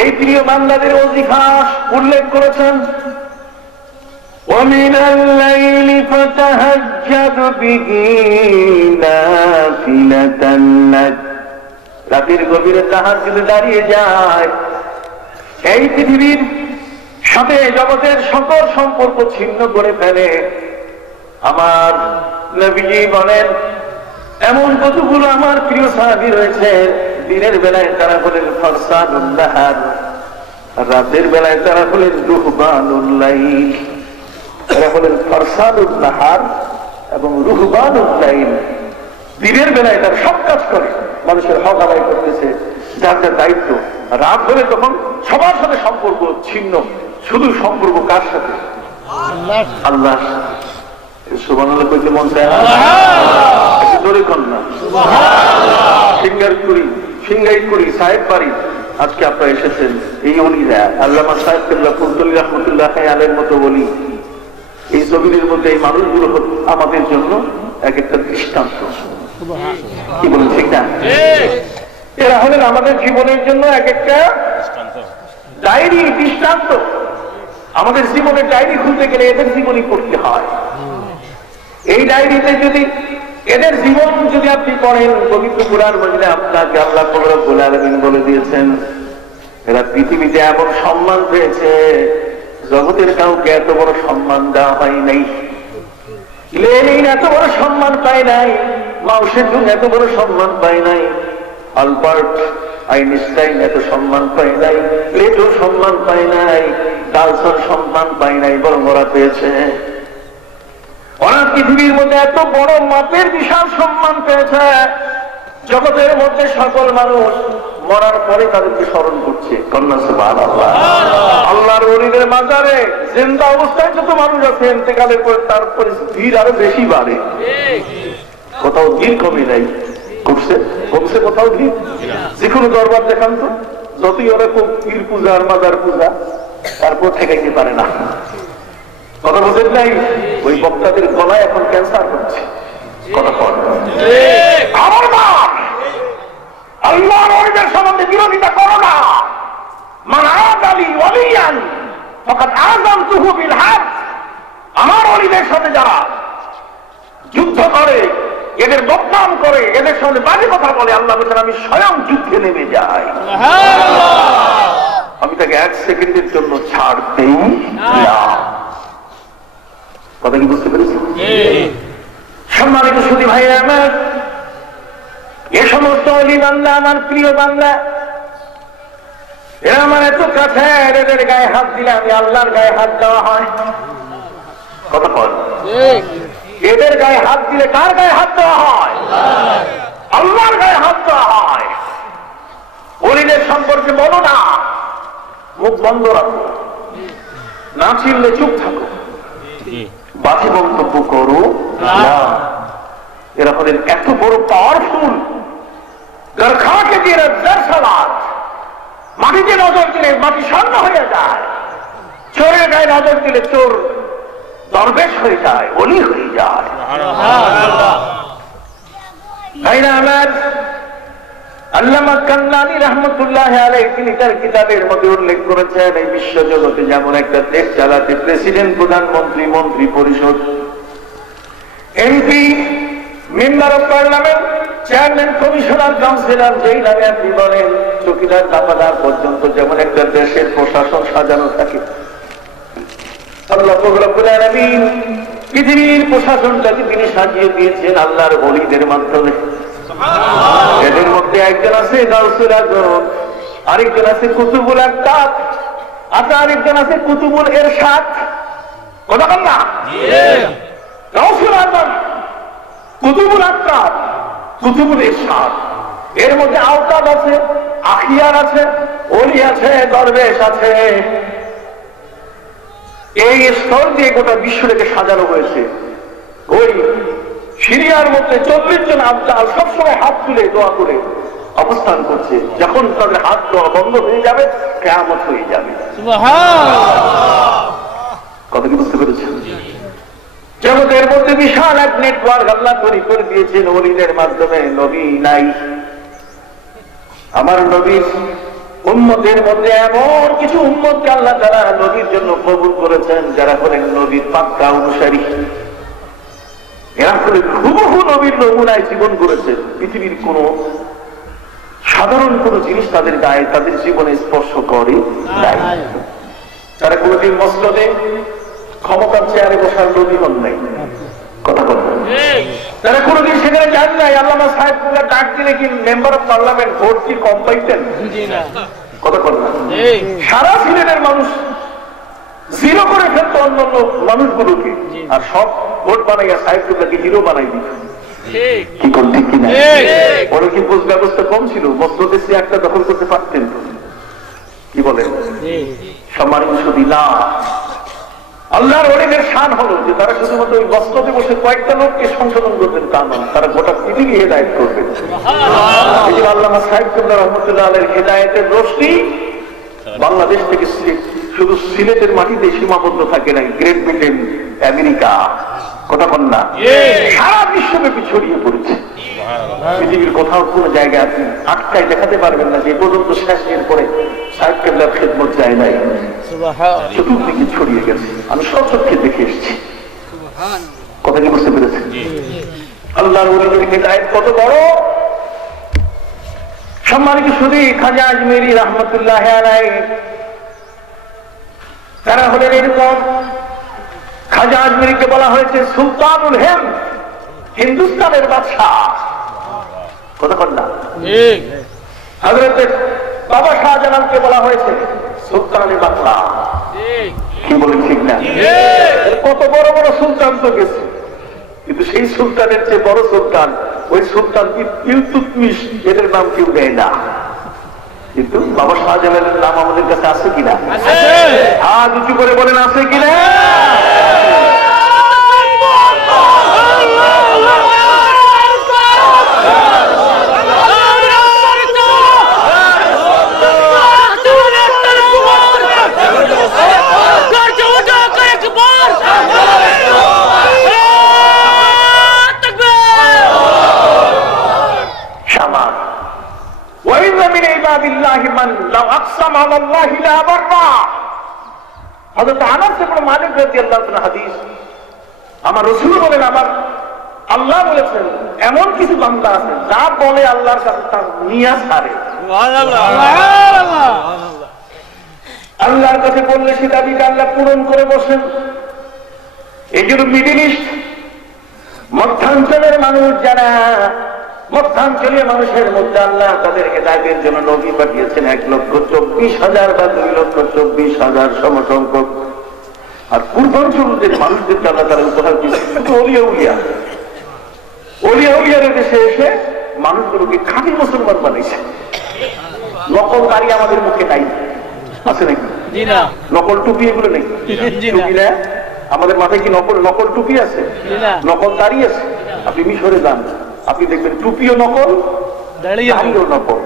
এই প্রিয় বান্দাদের ওজিফা উল্লেখ করেছেন। وَمِنَ اللَّيْلِ فَتَهَجَّدْ بِهِ نَافِلَةً لَكَ। রাতের গভীরে তাহাজ্জুদে দাঁড়িয়ে যায়। এই পৃথিবীর সাথে জগতের সকল সম্পর্ক ছিন্ন করে ফেলে, আমার নবীজি বলেন এমন কতগুলো আমার প্রিয় সাহাবী রয়েছে, দিনের বেলায় তারা বলেন ফরসাদুন নাহার, রাতের বেলায় তারা বলেন রুহবানুল লাইল। তারা বলেন ফরসাদুন নাহার এবং রুহবানুল লাইল। দিনের বেলায় তারা সব কাজ করে, মানুষের হক আদায় করতেছে, যার যার দায়িত্ব। রাত হলে তখন সবার সাথে সম্পর্ক ছিন্ন, শুধু সম্পর্ক কার সাথে? আল্লাহ। সুবহানাল্লাহ কইতে মন চায় না? জোরে কর না। সিঙ্গাইরপুরি সাহেব বাড়ি আজকে আপনারা এসেছেন, এই ওলিরা আল্লামা সাহেব কেবলা ফুরদুল্লাহ রহমতুল্লাহ আলাইহির মতো বলি, এই জমিনের মধ্যে এই মানুষগুলো আমাদের জন্য এক একটা দৃষ্টান্ত। কি বলেন ঠিক না? এরা হলেন আমাদের জীবনের জন্য এক একটা ডায়েরি, দৃষ্টান্ত। আমাদের জীবনের ডায়েরি খুলতে গেলে এদের জীবনী পড়তে হয়। এই ডায়েরিতে যদি এদের জীবন যদি আপনি পড়েন, পবিত্র কুরআন মজিদে আপনাকে আল্লাহ রব্বুল আলামিন বলে দিয়েছেন এরা পৃথিবীতে এমন সম্মান পেয়েছে জগতের কাউকে এত বড় সম্মান দেওয়া হয় নাই। লেনিন এত বড় সম্মান পায় নাই, মাও সেতুং এত বড় সম্মান পায় নাই, আলবার্ট আইনস্টাইন এত সম্মান পায় নাই, প্লেটো সম্মান পায় নাই, ডালসন সম্মান পায় নাই, বরং ওরা পেয়েছে। ওরা পৃথিবীর মধ্যে এত বড় মাপের বিশাল সম্মান পেয়েছে, জগতের মধ্যে সকল মানুষ মরার পরে তাদেরকে স্মরণ করছে। কন্যা সুবহানাল্লাহ। আল্লাহর ওলিদের মাজারে জিন্দা অবস্থায় যত মানুষ আছে, ইন্তেকালের পরে তারপরে ভিড় আরো বেশি বাড়ে। কোথাও ভিড় কমে নাই, কমছে কমছে কোথাও ভিড়। যে কোনো দরবার দেখান তো, যতই ওরা খুব পীর পূজা আর মাজার পূজা, তারপর ঠেকাইতে পারে না। কথা বোঝেন নাই? ওই বক্তাদের গলায় এখন ক্যান্সার হচ্ছে। কথা বল। আল্লাহর ওলিদের সম্বন্ধে বিরোধিতা করো না। মান আদালি ওলিয়ান ফাকাদ আযামতুহু বিল হাদ। আমার ওলিদের সাথে যারা যুদ্ধ করে, এদের বদনাম করে, এদের সামনে বাজে কথা বলে, আল্লাহ বলেন আমি স্বয়ং যুদ্ধে নেমে যাই। আমি তাকে এক সেকেন্ডের জন্য ছাড় দেই না। কথা কি বুঝতে পেরেছি? সম্মানিত সুধী ভাইরা আমার, এ সমস্ত অলি বান্দা আমার প্রিয় বান্দা, এরা আমার এত কাছে, এদের গায়ে হাত দিলে আমি আল্লাহর গায়ে হাত দেওয়া হয়। কথা বল। এদের গায়ে হাত দিলে কার গায়ে হাত দেওয়া হয়? আল্লাহর গায়ে হাত দেওয়া হয়। ওলিদের সম্পর্কে বলো না, মুখ বন্ধ রাখো, না চিনলে চুপ থাকো, বাজে মন্তব্য করো না। এরা হলেন এত বড় পাওয়ারফুল, গরখাকে দিয়ে সালাদ, মাটিতে নজর দিলে মাটি স্বর্ণ হয়ে যায়, চোরের গায়ে নজর দিলে চোর দরবেশ হয়ে যায়, ওলি হয়ে যায়। তাই না আমার আল্লামা কান্নানী রহমতুল্লাহ আলাইহি তিনি তার কিতাবের মধ্যে উল্লেখ করেছেন, এই বিশ্ব জগতে যেমন একটা দেশ চালাতে প্রেসিডেন্ট, প্রধানমন্ত্রী, মন্ত্রী পরিষদ, MP, member of parliament, chairman, commissioner, councillor, যেই নামে আপনি বলেন, চৌকিদার, দাপাদার পর্যন্ত যেমন একটা দেশের প্রশাসন সাজানো থাকে, আল্লাহ রব্বুল আলামিন পৃথিবীর প্রশাসনটাকে তিনি সাজিয়ে দিয়েছেন আল্লাহর ওলিদের মাধ্যমে। এদের মধ্যে একজন আছে গাউসুল আজম, আরেকজন আছে কুতুবুল আকতাব, আরেকজন আছে কুতুবুল ইরশাদ। কথা বল না? গাউসুল আজম, কুতুবুল আকতাব, কুতুবুল ইরশাদ। এর মধ্যে আওতাব আছে, আখিয়ার আছে, ওলি আছে, দরবেশ আছে। এই স্তর দিয়ে গোটা বিশ্বটাকে সাজানো হয়েছে। ওই সিরিয়ার মধ্যে 40 জন আবদাল সবসময় হাত তুলে দোয়া করে অবস্থান করছে। যখন তাদের হাত দোয়া বন্ধ হয়ে যাবে, কিয়ামত হয়ে যাবে। কথা কি বুঝতে পেরেছেন? জগতের মধ্যে বিশাল এক নেটওয়ার্ক আল্লাহ তৈরি করে দিয়েছেন ওলিদের মাধ্যমে। নবী নাই, আমার নবীর উম্মতের মধ্যে এমন কিছু উম্মতকে আল্লাহ তাআলা নবীর জন্য কবুল করেছেন, যারা হলেন নবীর পাক্কা অনুসারী। এরা হলে হুবহু নবীর নমুনায় জীবন করেছেন। পৃথিবীর কোন সাধারণ কোন জিনিস তাদের গায়ে, তাদের জীবনে স্পর্শ করে নাই। তারা কোনদিন মসনদে ক্ষমতার চেয়ারে বসার নবী হন নাই, কথা বলবেন, তারা কোনোদিন সেখানে যান নাই। আল্লামা সাহেবুল্লাহ ডাক দিলে কি মেম্বার অফ পার্লামেন্ট ভোট কি কম পাইতেন? কথা বলবেন, সারা সিলেটের মানুষ জিরো করে ফেলতো অন্যান্য মানুষগুলোকে, আর সব ভোট বানাইয়া সাহেবুল্লাহকে হিরো বানাই দিত। কি করতে কিনা ওরা কি বুঝ ব্যবস্থা কম ছিল? মসনদের চেয়ারটা দখল করতে পারতেন। কি বলেন? সম্মানিত সুধীলা, আল্লাহর ওলিদের শান হলো যে তারা শুধুমাত্র ওই মসনদে বসে কয়েকটা লোককে সংশোধন করবেন তা নয়, তারা গোটা পৃথিবী হেদায়েত করবেন। এই যে আল্লামা সাহেবুল্লাহ রহমতুল্লাহ আলাইহির হেদায়েতের রশ্মি বাংলাদেশ থেকে শুধু সিলেটের মাটিতে সীমাবদ্ধ থাকে নাই, গ্রেট ব্রিটেন, আমেরিকা, কথা বল না, সারা বিশ্বব্যাপী ছড়িয়ে পড়েছে। পৃথিবীর কোথাও কোন জায়গায় আপনি আটকায় দেখাতে পারবেন না যে পর্যন্ত শেষ দিন পরে সাহেব কেবলার খেদমত যায় নাই, চতুর্দিকে ছড়িয়ে গেছে। আমি সচক্ষে দেখে এসেছি। কথা কি বুঝতে পেরেছেন? আল্লাহর ওলিদের হেদায়েত কত বড়। সম্মানিত শুধু খাজা আজমেরি রহমতুল্লাহ আলাইহি তারা হলেন এরকম। খাজা আজমেরিকে বলা হয়েছে সুলতানুল হিন্দ, হিন্দুস্তানের বাদশাহ। কথা বল না। হযরতের বাবা শাহজালালকে বলা হয়েছে সুলতানের বাদশাহ। কি বলেন ঠিক না? কত বড় বড় সুলতান তো গেছে, কিন্তু সেই সুলতানের চেয়ে বড় সুলতান ওই সুলতান ইলতুৎমিশ, এদের নাম কেউ দেয় না। কিন্তু বাবা শাহজালালের নাম আমাদের কাছে আছে কিনা? হাত উঁচু করে বলেন আছে কিনা? আমার রাসূল বলেন, আমার আল্লাহ বলেছেন এমন কিছু বান্দা আছে যা বলে আল্লাহর কাছে তার নিয়াজ হারে। আল্লাহর কাছে বললে সে দাবিকে আল্লাহ পূরণ করে বসেন। এই জন্য মিডল ইস্ট, মধ্যাঞ্চলের মানুষ যারা, মধ্যাঞ্চলীয় মানুষের মধ্যে আল্লাহ তাদের হেদায়েতের জন্য নবী পাঠিয়েছেন 1,24,000 বা 2,24,000 সমসংখ্যক। আর পূর্বাঞ্চলের মানুষদেরকে আল্লাহ তারা উপহার দিয়েছে শুধু অলিয়া উলিয়া। অলিয়া উলিয়ার দেশে এসে মানুষগুলোকে খাঁটি মুসলমান বানাইছে। নকলকারী আমাদের মুখে নাই, আছে নাকি? নকল টুপি এগুলো নেই। টুপি না আমাদের মাথায় কি নকল টুপি আছে? নকল দাড়ি আছে। আপনি মিশরে যান, আপনি দেখবেন টুপিও নকল, দাড়িও নকল।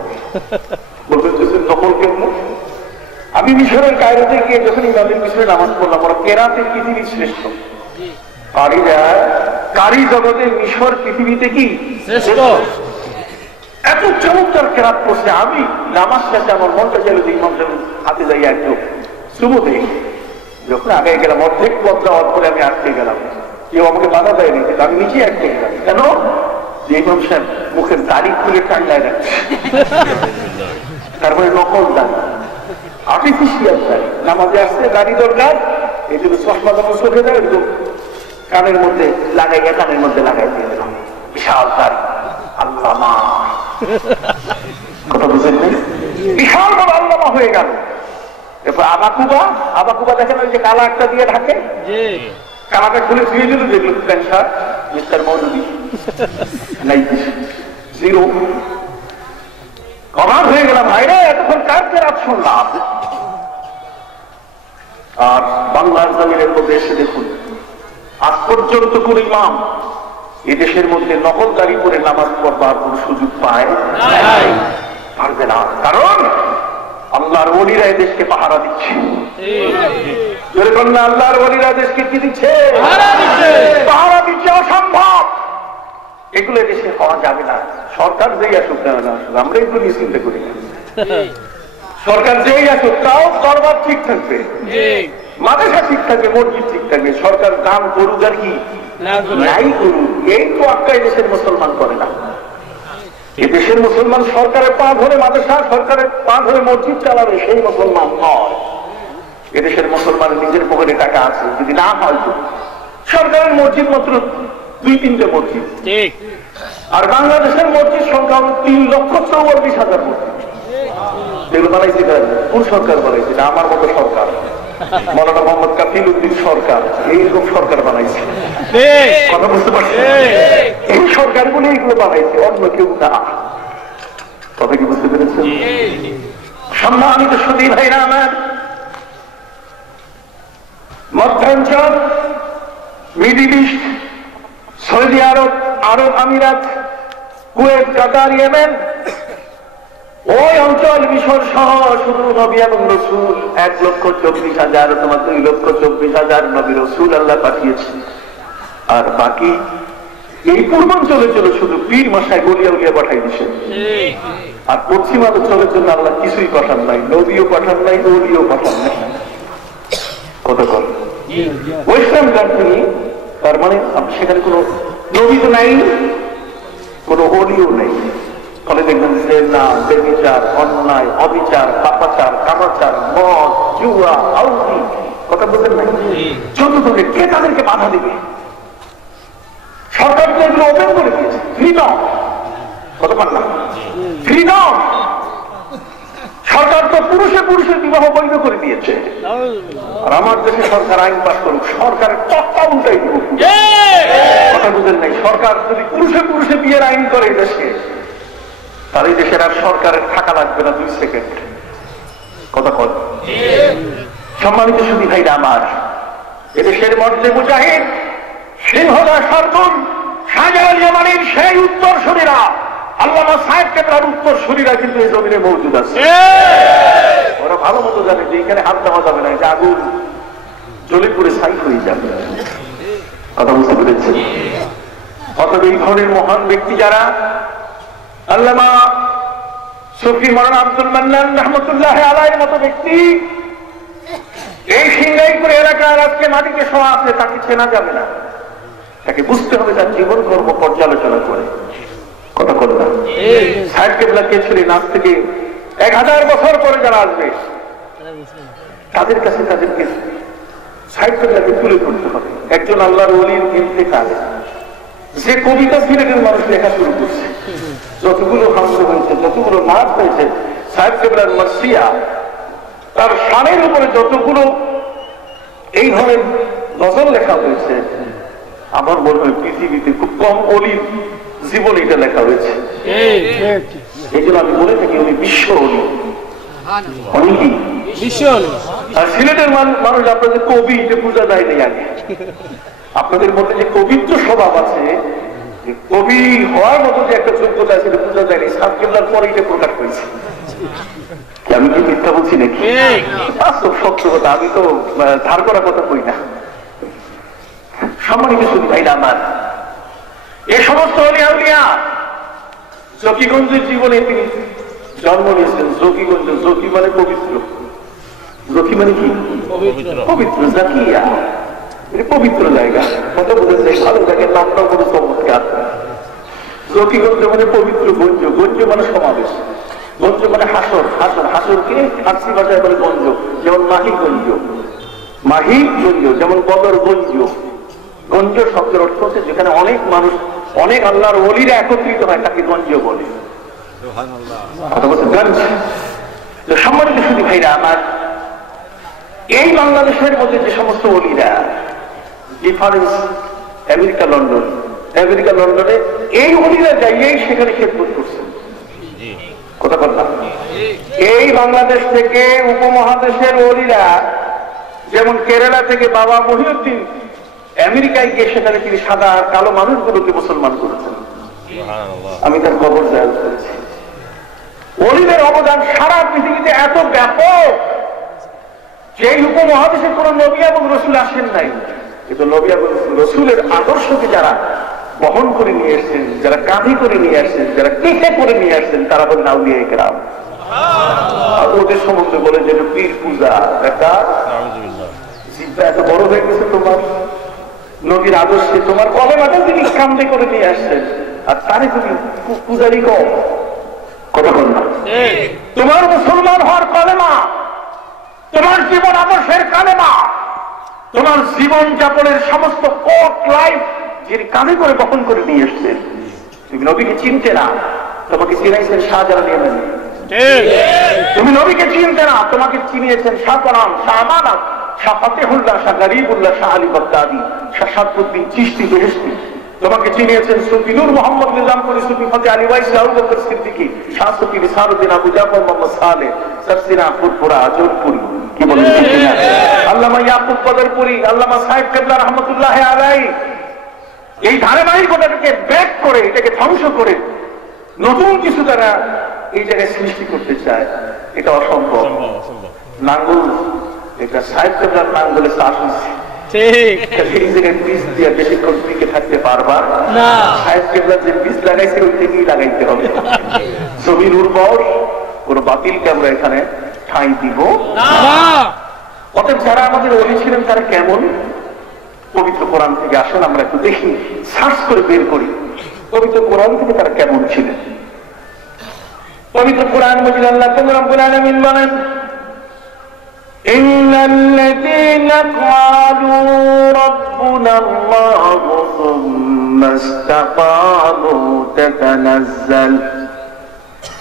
বলবেন নকল কেমন? আমি মিশরের কায়রোতে গিয়ে যখন ইমামের পিছনে নামাজ পড়লাম, ওরা কেরাতে পৃথিবীর শ্রেষ্ঠ কারীরা, কারী জগতে মিশর পৃথিবীতে কি শ্রেষ্ঠ। এত চমৎকার কেরাত পড়ছে, আমি নামাজ শেষে আমার মনটা চাইল যে ইমাম সাহেব হাতে যাই একটু চুমু দেই। যখন আগে গেলাম অর্ধেক পথ যাওয়ার পরে আমি আটকে গেলাম, কেউ আমাকে বাধা দেয়নি, আমি নিচে আটকে গেলাম। কেন? যে ইমাম সাহেব মুখের দাড়ি খুলে টাঙ্গায় রাখছে, তারপরে নকল দাড়ি, আর্টিফিশিয়াল দাড়ি। নামাজে আসছে দাড়ি দরকার, এই জন্য চশমা যখন চোখে দেয় এরকম কানের মধ্যে লাগাইয়া কানের মধ্যে লাগাই দিয়ে দিলাম, বিশাল দাড়ি। আল্লামা, কথা বুঝেন নাই? বিশাল বড় আল্লামা হয়ে গেল। এরপর আবাকুবা দেখেন ওই যে কালা একটা দিয়ে ঢাকে, কালাটা খুলে ধুয়ে দিল, দেখলো ক্যান্সার, মিস্টার মৌদুদি নাই, জিরো। অবাক হয়ে গেলাম, ভাইরা এতক্ষণ কার কেরাত শুনলাম। আর বাংলার জমিনের মধ্যে এসে দেখুন, আজ পর্যন্ত কোন ইমাম এদেশের মধ্যে নকল দাড়ি করে নামাজ পড়বার কোন সুযোগ পায় পারবে না। কারণ আল্লাহর ওলিরা দেশকে পাহারা দিচ্ছে। আল্লাহর ওলিরা দেশকে কি দিচ্ছে? পাহারা দিচ্ছে। অসম্ভব, এগুলো দেশে হওয়া যাবে না। সরকার যেই আসুক না, আমরা এগুলো নিয়ে চিন্তা করি না। সরকার যেই আসুক তাও দরবার ঠিক থাকবে, মাদ্রাসা ঠিক থাকবে, মসজিদ ঠিক থাকবে। সরকার দান করুক আর কি নাই করুক, এই তো আটকায় দেশের মুসলমান করে না। এই দেশের মুসলমান সরকারের পা ধরে মাদ্রাসা, সরকারের পা ধরে মসজিদ চালাবে, সেই মুসলমান নয়। এদেশের মুসলমান নিজের পকেটে টাকা আছে, যদি না হয় তো সরকারের মসজিদ মাত্র 2-3টে মসজিদ। ঠিক। আর বাংলাদেশের মসজিদ সংখ্যা হল 3,44,000 মসজিদ। যেগুলো বানাইছে কোন সরকার বানাইছে? আমার মতো সরকার, মৌলানা মোহাম্মদ কাফিল উদ্দিন সরকার, এইরকম সরকার বানাইছে। কথা বুঝতে পারছি? এই সরকারগুলো এইগুলো বানাইছে, অন্য কেউ না। কথা কি বুঝতে পেরেছেন? সম্মানিত সুধী ভাইরা আমার, মধ্যাঞ্চল, মিডিল ইস্ট, সৌদি আরব, আরব আমিরাত, কুয়েত, কাতার, ইয়েমেন, ওই অঞ্চল মিশর সহ শুধু নবী এবং রসুল 1,24,000, তোমার 2,24,000 নবী রসুল আল্লাহ পাঠিয়েছেন। আর বাকি এই পূর্বাঞ্চলের জন্য শুধু পীর মশাই গলিয়া উলিয়া পাঠাই দিচ্ছেন। আর পশ্চিমাঞ্চলের জন্য আল্লাহ কিছুই পাঠান নাই, নবীও পাঠান নাই, ওলিও পাঠান নাই। কথা কর ওয়েস্টার্ন কান্ট্রি, তার মানে সেখানে কোনো নবী তো নাই, কোনো ওলিও নেই। ফলে দেখবেন যে না, বেবিচার, অন্যায়, অবিচার, পাপাচার, কামাচার, মদ, জুয়া, আউটি, কথা বলতেন নাই, যত ধরে কে তাদেরকে বাধা দিবে? সরকার তো এগুলো ওপেন করে দিয়েছে, ফ্রিডম। কত পারলাম? ফ্রিডম। সরকার তো পুরুষে পুরুষের বিবাহ বৈধ করে দিয়েছে। আর আমার দেশে সরকার আইন পাস করুক, সরকারের তত্ত্বা উল্টাই দিব। কথা বুঝেন নাই? সরকার যদি পুরুষে পুরুষে বিয়ের আইন করে দেশে, তাহলে দেশের আর সরকারের থাকা লাগবে না 2 সেকেন্ড। কথা কর। সম্মানিত সুধী ভাইরা আমার, এদেশের মধ্যে মুজাহিদ সিংহদা সরকুল শাহজালাল ইয়ামানির সেই উত্তরসূরিরা, আল্লামা সাহেব কেবলার উত্তরসূরিরা কিন্তু এই জমিনে মৌজুদ আছে। ওরা ভালো মতো জানে যে এখানে হাত দেওয়া যাবে না, যে আগুন জ্বলে পুড়ে ছাই হয়ে যাবে। কথা বুঝতে পেরেছেন? অতএব এই ধরনের মহান ব্যক্তি যারা, আল্লামা সুফি মাওলানা আব্দুল মান্নান রহমতুল্লাহ আলাইহির মতো ব্যক্তি এই সিংগাইপুর এলাকার আজকে মাটিতে শোয়া আছে, তাকে চেনা যাবে না, তাকে বুঝতে হবে তার জীবন কর্ম পর্যালোচনা করে। কথা বল না? সাহেব কেবলা কে ছিলেন? আজ থেকে 1000 বছর পরে যারা আসবে তাদের কাছে তাদেরকে সাহেব কেবলাকে তুলে ধরতে হবে। একজন আল্লাহর ওলির ইন্তেকাল, যে কবিতা সিলেটের মানুষ লেখা শুরু করছে, যতগুলো হামলা হয়েছে, যতগুলো নাচ হয়েছে, সাহেব কেবলার মার্সিয়া, তার শানের উপরে যতগুলো এই ধরনের নজর লেখা হয়েছে, আমার মনে হয় পৃথিবীতে খুব কম অলির জীবন এটা লেখা হয়েছে। এই জন্য আমি বলে থাকি উনি বিশ্ব অলি। অনেকই আর সিলেটের মানুষ আপনাদের কবি এটা বোঝা যায় নাই আগে। আপনাদের মধ্যে যে পবিত্র স্বভাব আছে, কবি হওয়ার মতো যে একটা যোগ্যতা আছে এটা বোঝা যায়নি, সাহেব কেবলার পরে এটা প্রকাশ করেছে। আমি কি মিথ্যা বলছি নাকি? বাস্তব সত্য কথা, আমি তো ধার করা কথা কই না। সম্মানিত সুধী ভাইরা আমার, এ সমস্ত আউলিয়া উলিয়া জকিগঞ্জের জীবনে তিনি জন্ম নিয়েছেন। জকিগঞ্জ, জকি মানে পবিত্র, জকি মানে কি? পবিত্র, জাকিয়া পবিত্র জায়গা। কথা বলেছে ভালো জায়গার নামটা বড় চমৎকার। জকিগঞ্জ মানে পবিত্র গঞ্জ, গঞ্জ মানে সমাবেশ, গঞ্জ মানে হাসর, হাসর, হাসরকে ফার্সি ভাষায় বলে গঞ্জ। যেমন মাহি গঞ্জ, মাহি গঞ্জ, যেমন বদর গঞ্জ। গঞ্জ শব্দের অর্থ হচ্ছে যেখানে অনেক মানুষ, অনেক আল্লাহর ওলিরা একত্রিত হয়, তাকে গঞ্জ বলে। সম্মানিত সুধী ভাইরা আমার, এই বাংলাদেশের মধ্যে যে সমস্ত ওলিরা, ডিফারেন্স আমেরিকা লন্ডন, আমেরিকা লন্ডনে এই ওলিরা যাইয়েই সেখানে খেদমত করছে। কথা বললাম, এই বাংলাদেশ থেকে উপমহাদেশের ওলিরা, যেমন কেরালা থেকে বাবা মহিউদ্দিন আমেরিকায় গিয়ে সেখানে তিনি সাদা আর কালো মানুষগুলোকে মুসলমান করেছেন। আমি তার খবর জাল করেছি। ওলিদের অবদান সারা পৃথিবীতে এত ব্যাপক যে এই উপমহাদেশে কোন নবী এবং রসুল আসেন নাই, কিন্তু নবী এবং রসুলের আদর্শকে যারা বহন করে নিয়ে এসছেন, যারা কাঁধে করে নিয়ে আসছেন, যারা কেটে করে নিয়ে আসছেন, তারা বলেন আউলিয়া ইকরাম। আর ওদের সম্বন্ধে বলে যে পীর পূজা, একটা জিব্বা এত বড় হয়ে গেছে তোমার, নবীর আদর্শে তোমার কলেমাটা তিনি কান্দে করে নিয়ে আসছেন, আর তারে তুমি পূজারি কম। কথা বল না? তোমার মুসলমান হওয়ার কলেমা, তোমার জীবন আদর্শের কালেমা, তোমার জীবন যাপনের সমস্ত কোড লাইফ যিনি কাঁধে করে বহন করে নিয়ে এসছেন। তুমি নবীকে চিনতে না, তোমাকে চিনাইছেন শাহজালাল ইয়ামানি। তুমি নবীকে চিনতে না, তোমাকে চিনিয়েছেন শাহ করাম, শাহ আমানত, শাহ ফতেহুল্লাহ, শাহ গরিবুল্লাহ, শাহ আলী বাগদাদি, শাহ সাদউদ্দিন চিশতি বেহেশতি। তোমাকে চিনিয়েছেন সুফি নূর মোহাম্মদ নিজামপুরি, সুফি ফতে আলী ওয়াইসি, আবু বকর সিদ্দিকী, শাহ সুফি নিসারউদ্দিন, আবু জাফর মোহাম্মদ সালেহ, সরসিনা ফুরফুরা আজরপুরি। কি বলেন? আল্লামা ইয়াকুব বদরপুরি, আল্লামা সাহেব কেবলা রহমতুল্লাহ আলাইহি। এই ধারাবাহিকতাটাকে ব্রেক করে, এটাকে ধ্বংস করে নতুন কিছু তারা এই জায়গায় সৃষ্টি করতে চায়, এটা অসম্ভব। নাঙ্গল, এটা সাহেব কেবলার নাঙ্গলে চাষ হচ্ছে, এই জায়গায় বীজ দিয়ে বেশিক্ষণ টিকে থাকতে পারবা না। সাহেব কেবলার যে বীজ লাগাইছে ওই থেকেই লাগাইতে হবে। জমির উর্বর কোন বাতিলকে আমরা এখানে ঠাঁই দিব না। অতএব যারা আমাদের ওলি ছিলেন তারা কেমন, পবিত্র কোরআন থেকে আসেন আমরা একটু দেখি, সার্চ করে বের করি পবিত্র কোরআন থেকে তারা কেমন ছিলেন। পবিত্র কোরআন মজিদ আল্লাহ রাব্বুল আলামিন বলেন, ইন্নাল্লাযীনা ক্বালু রাব্বুনাল্লাহু সুম্মা ইসতাকামু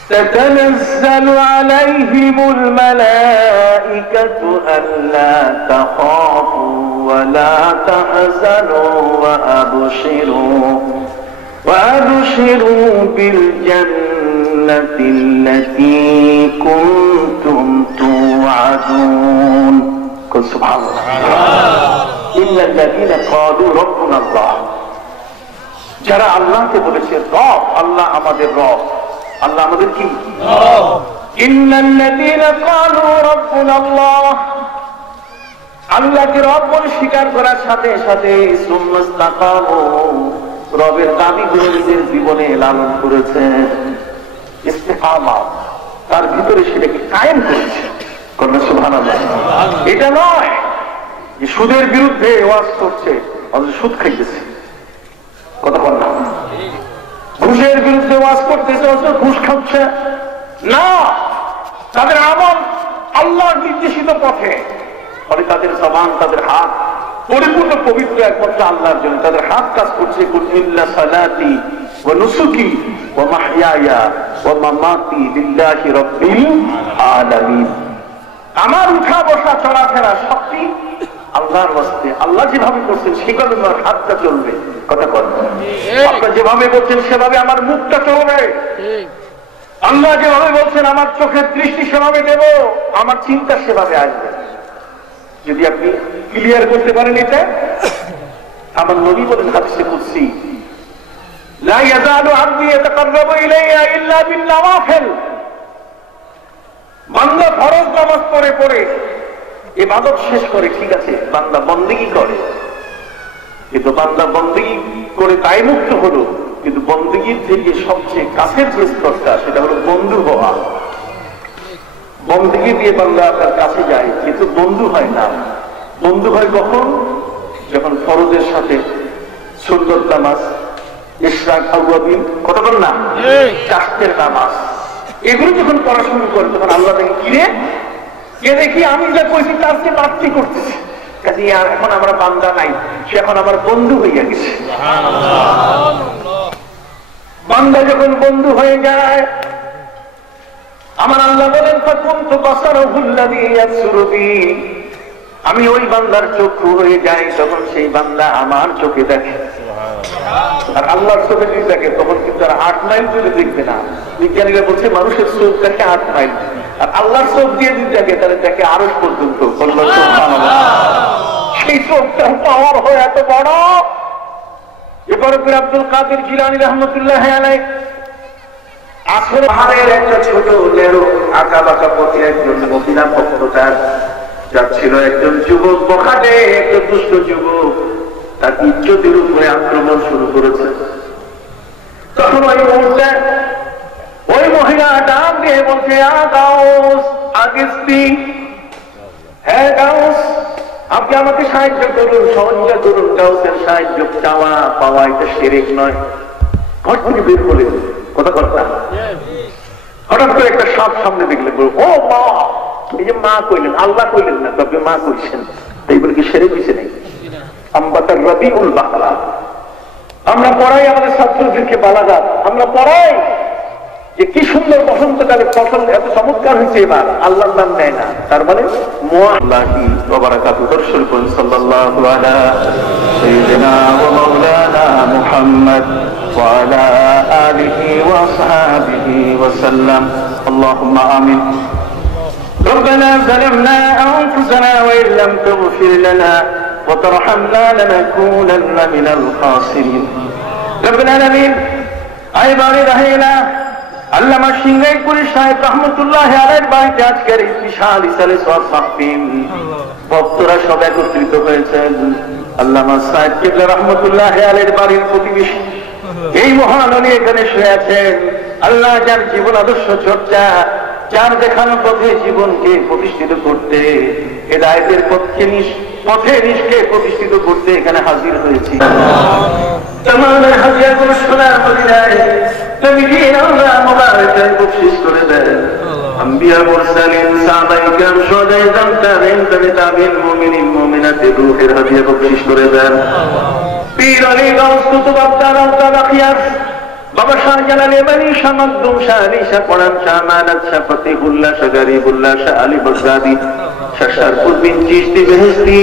تتنزل عليهم الملائكة ألا تخافوا ولا تحزنوا وأبشروا بالجنة التي كنتم توعدون. قل سبحان الله. إن الذين قالوا ربنا الله, যারা আল্লাহকে বলেছে রব, আল্লাহ আমাদের রব, আল্লাহ আমাদের কি রব। ইন্নাল্লাযীনা ক্বালু রাব্বুনাল্লাহ, আল্লাহকে রব বলে স্বীকার করার সাথে সাথে সুম্মা ইসতাকামু, রবের দাবিগুলো নিজের জীবনে লালন করেছেন, ইস্তিকামা তার ভিতরে সেটাকে কায়েম করেছে। সুবহানাল্লাহ। এটা নয় যে সুদের বিরুদ্ধে ওয়াজ করছে অথচ সুদ খাইতেছে, কথা বল না। ঘুষের বিরুদ্ধে ওয়াজ করতেছে অথচ ঘুষ খাচ্ছে না। তাদের আমল আল্লাহর নির্দেশিত পথে, ফলে তাদের জবান, তাদের হাত পরিপূর্ণ পবিত্র একমাত্র আল্লাহর জন্য। তাদের হাত কাজ করছে কুল ইন্না সালাতি ওয়া নুসুকি ওয়া মাহইয়ায়া ওয়া মামাতি লিল্লাহি রাব্বিল আলামিন। আমার উঠা বসা চলাফেরা সবটি আল্লাহর ওয়াস্তে। আল্লাহ যেভাবে করছেন সেভাবে আমার হাতটা চলবে, কথা বল। আপনারা যেভাবে বলছেন সেভাবে আমার মুখটা চলবে। আল্লাহ যেভাবে বলছেন আমার চোখের দৃষ্টি সেভাবে দেব, আমার চিন্তা সেভাবে আসবে। যদি আপনি ক্লিয়ার করতে পারেন এটা, আমার নবী বলেন হাদিসে কুদসি, লা ইয়াজালু আবদি ইয়াতাকাররাবু ইলাইয়া ইল্লা বিন নওয়াফিল। বান্দা ফরজ নামাজ পড়ে ইবাদত শেষ করে, ঠিক আছে, বান্দা বন্দেগী করে, কিন্তু বান্দা বন্দেগী করে তাই মুক্ত হলো, কিন্তু বন্দেগীর থেকে সবচেয়ে কাছের যে স্তরটা সেটা হলো বন্ধু হওয়া। বন্দেগী দিয়ে বান্দা আপনার কাছে যায়, কিন্তু বন্ধু হয় না। বন্ধু হয় কখন? যখন ফরজের সাথে সুন্নত নামাজ, ইশরাক, আউয়াবিন, কথা বল না, চাষের নামাজ, এগুলো যখন পড়া শুরু করে তখন আল্লাহ দেখে কিরে কে দেখি আমি যা কইছি তার চেয়ে বাড়তি করতেছি, কাজে আর এখন আমরা বান্দা নাই, সে এখন আমার বন্ধু হইয়া গেছে। বান্দা যখন বন্ধু হয়ে যায়, আমার আল্লাহ বলেন ফাকুনতু বাসারুহুল্লাযী ইয়াবসুরু বিহি, আমি ওই বান্দার চক্ষু হয়ে যাই, তখন সেই বান্দা আমার চোখে দেখে। আর আল্লাহর চোখে যদি দেখে তখন কিন্তু আর 8 মাইল দূরে দেখবে না। বিজ্ঞানীরা বলছে মানুষের চোখ দেখে 8 মাইল, আর আল্লাহর চোখ দিয়ে যদি দেখে তাহলে দেখে আরশ পর্যন্ত। সেই চোখটার পাওয়ার হয় এত বড়। এবারে আব্দুল কাদের জিলানী রাহমাতুল্লাহ আলাইহি আসলে পাহাড়ের একটা ছোট লেরো আঁকা বাঁকা পথে একজন মহিলা ভক্ততার যাচ্ছিল। একজন যুবক, বখাটে একজন দুষ্ট যুবক, তার ইজ্জতের উপরে আক্রমণ শুরু করেছে। তখন ওই মুহূর্তে ওই মহিলা ডাক দিয়ে বলছে, হ্যাঁ গাউস, আপনি আমাকে সাহায্য করুন, সহযোগিতা করুন। গাউসের সাহায্য চাওয়া পাওয়া এটা শিরক নয়। ঘর থেকে বের করে কথা কথা হঠাৎ করে একটা সাপ সামনে দেখলে ও মা, এই যে মা কইলেন, আল্লাহ কইলেন না, তবে মা কইছেন, তাই বলে কি শিরক হইছে নাকি? আম্বাতার রবিউল বাকরা, আমরা পড়াই আমাদের ছাত্রদেরকে বালাঘাট, আমরা পড়াই যে কি সুন্দর বসন্তকালে ফসল এত চমৎকার হয়েছে, এবার আল্লাহর নাম নেয় না, তার মানে মুআল্লাহি ওয়া বারাকাতুহু রাসূলুল্লাহ সাল্লাল্লাহু আলা সাইয়্যিদিনা ওয়া মাওলানা মুহাম্মদ ওয়া আলা আলিহি ওয়া আসহাবিহি ওয়া সাল্লাম। আল্লাহুম্মা আমিন। ربنا ظلمنا أنفسنا وإن لم تغفر لنا وترحمنا لنكونن من الخاسرين رب العالمين। আইবারে রহিলা আল্লামা সিংগাইপুরি সাহেব রহমতুল্লাহ আলাইহির বাড়িতে আজকের এই বিশাল ইসালে সওয়াব মাহফিল, ভক্তরা সব একত্রিত হয়েছেন। আল্লামা সাহেব কিবলা রহমতুল্লাহ আলাইহির বাড়ির প্রতিবেশী এই মহান উনি এখানে শুয়ে আছেন। আল্লাহ যার জীবন আদর্শ চর্চা, যার দেখানো পথে জীবনকে প্রতিষ্ঠিত করতে, হেদায়েতের পথে নিষ্কে প্রতিষ্ঠিত করতে এখানে হাজির হয়েছি। তামামের হাজিরা কোন সোনার মদিনায় নবীর আল্লাহ মুবারকায় বখশিশ করে দেন। আম্বিয়া মুরসালিন সাহাবায়ে কিরাম শুহাদায়ে তাবিঈন তাবিঈন মুমিনিন মুমিনাতে রূহের হাদিয়া বখশিশ করে দেন। পীর আলী গাউস কুতুব আব্দাল আখিয়ার বাবা শাহজালাল ইমানি শাহ মাকদুম শাহ আলী শাহ কোরআন শাহ মানাত শাহ ফতিহুল্লাহ শাহ গরিবুল্লাহ শাহ আলী বাগদাদি শাহ শারফুল বিন চিশতি বেহেশতি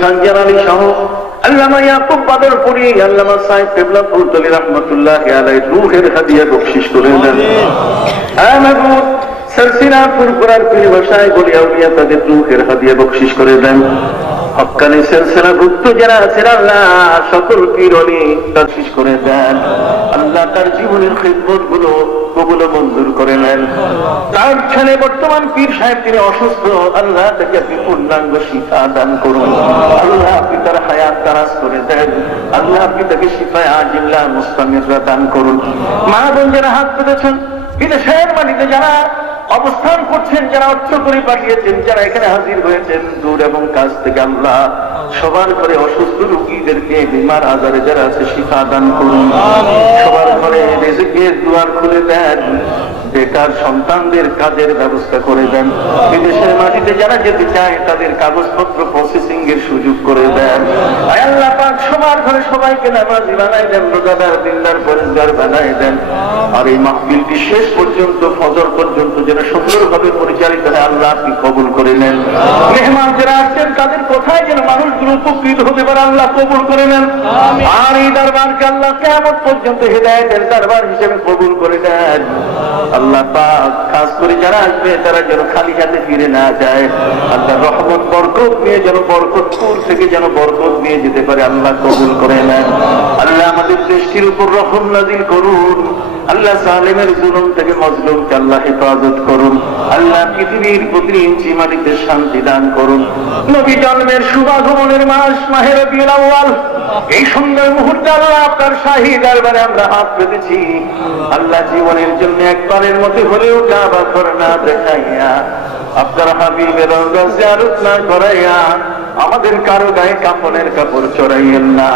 খানজার আলী শাহ আল্লামা ইয়াকুব বাদরপুরি আল্লামা সাহেব কিবলা ফুলতলি রাহমাতুল্লাহি আলাইহি রূহের হাদিয়া বখশিশ করে দেন। আমাগুদ সরসিনা ফুরফুরার পীর ভাষায় গলিয়া উলিয়া তাদের রূহের হাদিয়া বখশিশ করে দেন। হক্কানি সিলসিলা ভুক্ত যারা আছেন আল্লাহ সকল পীর ওলি বখশিশ করে দেন। আল্লাহ তার জীবনের খিদমত গুলো কবুল ও মঞ্জুর করে নেন। তার ছেলে বর্তমান পীর সাহেব তিনি অসুস্থ, আল্লাহ তাকে আপনি পূর্ণাঙ্গ শিফা দান করুন। আল্লাহ আপনি তার হায়াত দারাজ করে দেন। আল্লাহ আপনি তাকে শিফায়ে আজিল্লা মুস্তামিররা দান করুন। মা বোন যারা হাত পেতেছেন, বিদেশের মাটিতে যারা অবস্থান করছেন, যারা অর্থ করে পাঠিয়েছেন, যারা এখানে হাজির হয়েছেন দূর এবং কাছ থেকে, আল্লাহ সবার ঘরে অসুস্থ রোগীদেরকে বিমার আজারে যারা আছে শিফা দান করুন। সবার ঘরে রিজিকের দুয়ার খুলে দেন। বেকার সন্তানদের কাজের ব্যবস্থা করে দেন। বিদেশের মাটিতে যারা যেতে চায় তাদের কাগজপত্র প্রসেসিং এর সুযোগ করে দেন। আল্লাহ পাক সবার ঘরে সবাইকে নামাজি বানায় দেন, রোজাদার দিনদার পরেজগার বানায় দেন। আর এই মাহফিলটি শেষ পর্যন্ত ফজর পর্যন্ত যেন সুন্দরভাবে পরিচালিত হয় আল্লাহ আপনি কবুল করে নেন। মেহমান যারা আসছেন তাদের কোথায় যেন মানুষগুলো উপকৃত হতে পারে আল্লাহ কবুল করে নেন। আর এই দরবারকে আল্লাহ কিয়ামত পর্যন্ত হেদায়েতের দরবার হিসেবে কবুল করে নেন। আল্লাহ পাক খাস করে যারা আসবে তারা যেন খালি হাতে ফিরে না যায়। আল্লাহ রহমত বরকত নিয়ে যেন বরকতপুর থেকে যেন বরকত নিয়ে যেতে পারে আল্লাহ কবুল করে নেন। আল্লাহ আমাদের দেশটির উপর রহম নাজিল করুন। আল্লাহ জালেমের জুলুম থেকে মজলুমকে আল্লাহ হেফাজত করুন। আল্লাহ পৃথিবীর প্রতি ইঞ্চি মাটিতে শান্তি দান করুন। নবী জন্মের শুভাগমনের মাস মাহে রবিউল আউয়াল, এই সুন্দর মুহূর্তে আল্লাহ আপনার শাহী দরবারে আমরা হাত পেতেছি। আল্লাহ জীবনের জন্য একবারের মতো হলেও কাবা ঘর না দেখাইয়া, আপনার হাবিবের রওজা জিয়ারত না করাইয়া আমাদের কারো গায়ে কাফনের কাপড় চড়াইয়েন না।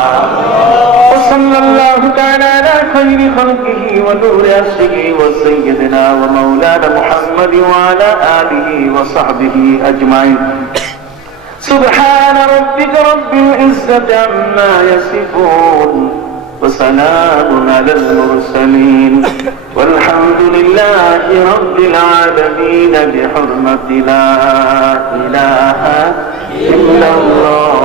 সাল্লাল্লাহু তাআলা আলা খায়রি খালকিহি ওয়া নূরি আরশিহি ওয়া সাইয়্যিদিনা ওয়া মাওলানা মুহাম্মাদ ওয়া আলা আলিহি ওয়া সাহবিহি আজমাইন। সুবহান রাব্বিকা রাব্বিল ইজ্জাতি আম্মা ইয়াসিফুন ওয়া সালামুন আলাল মুরসালিন ওয়ালহামদুলিল্লাহি রাব্বিল আলামিন বিহুরমাতি লা ইলাহা ইল্লাল্লাহ।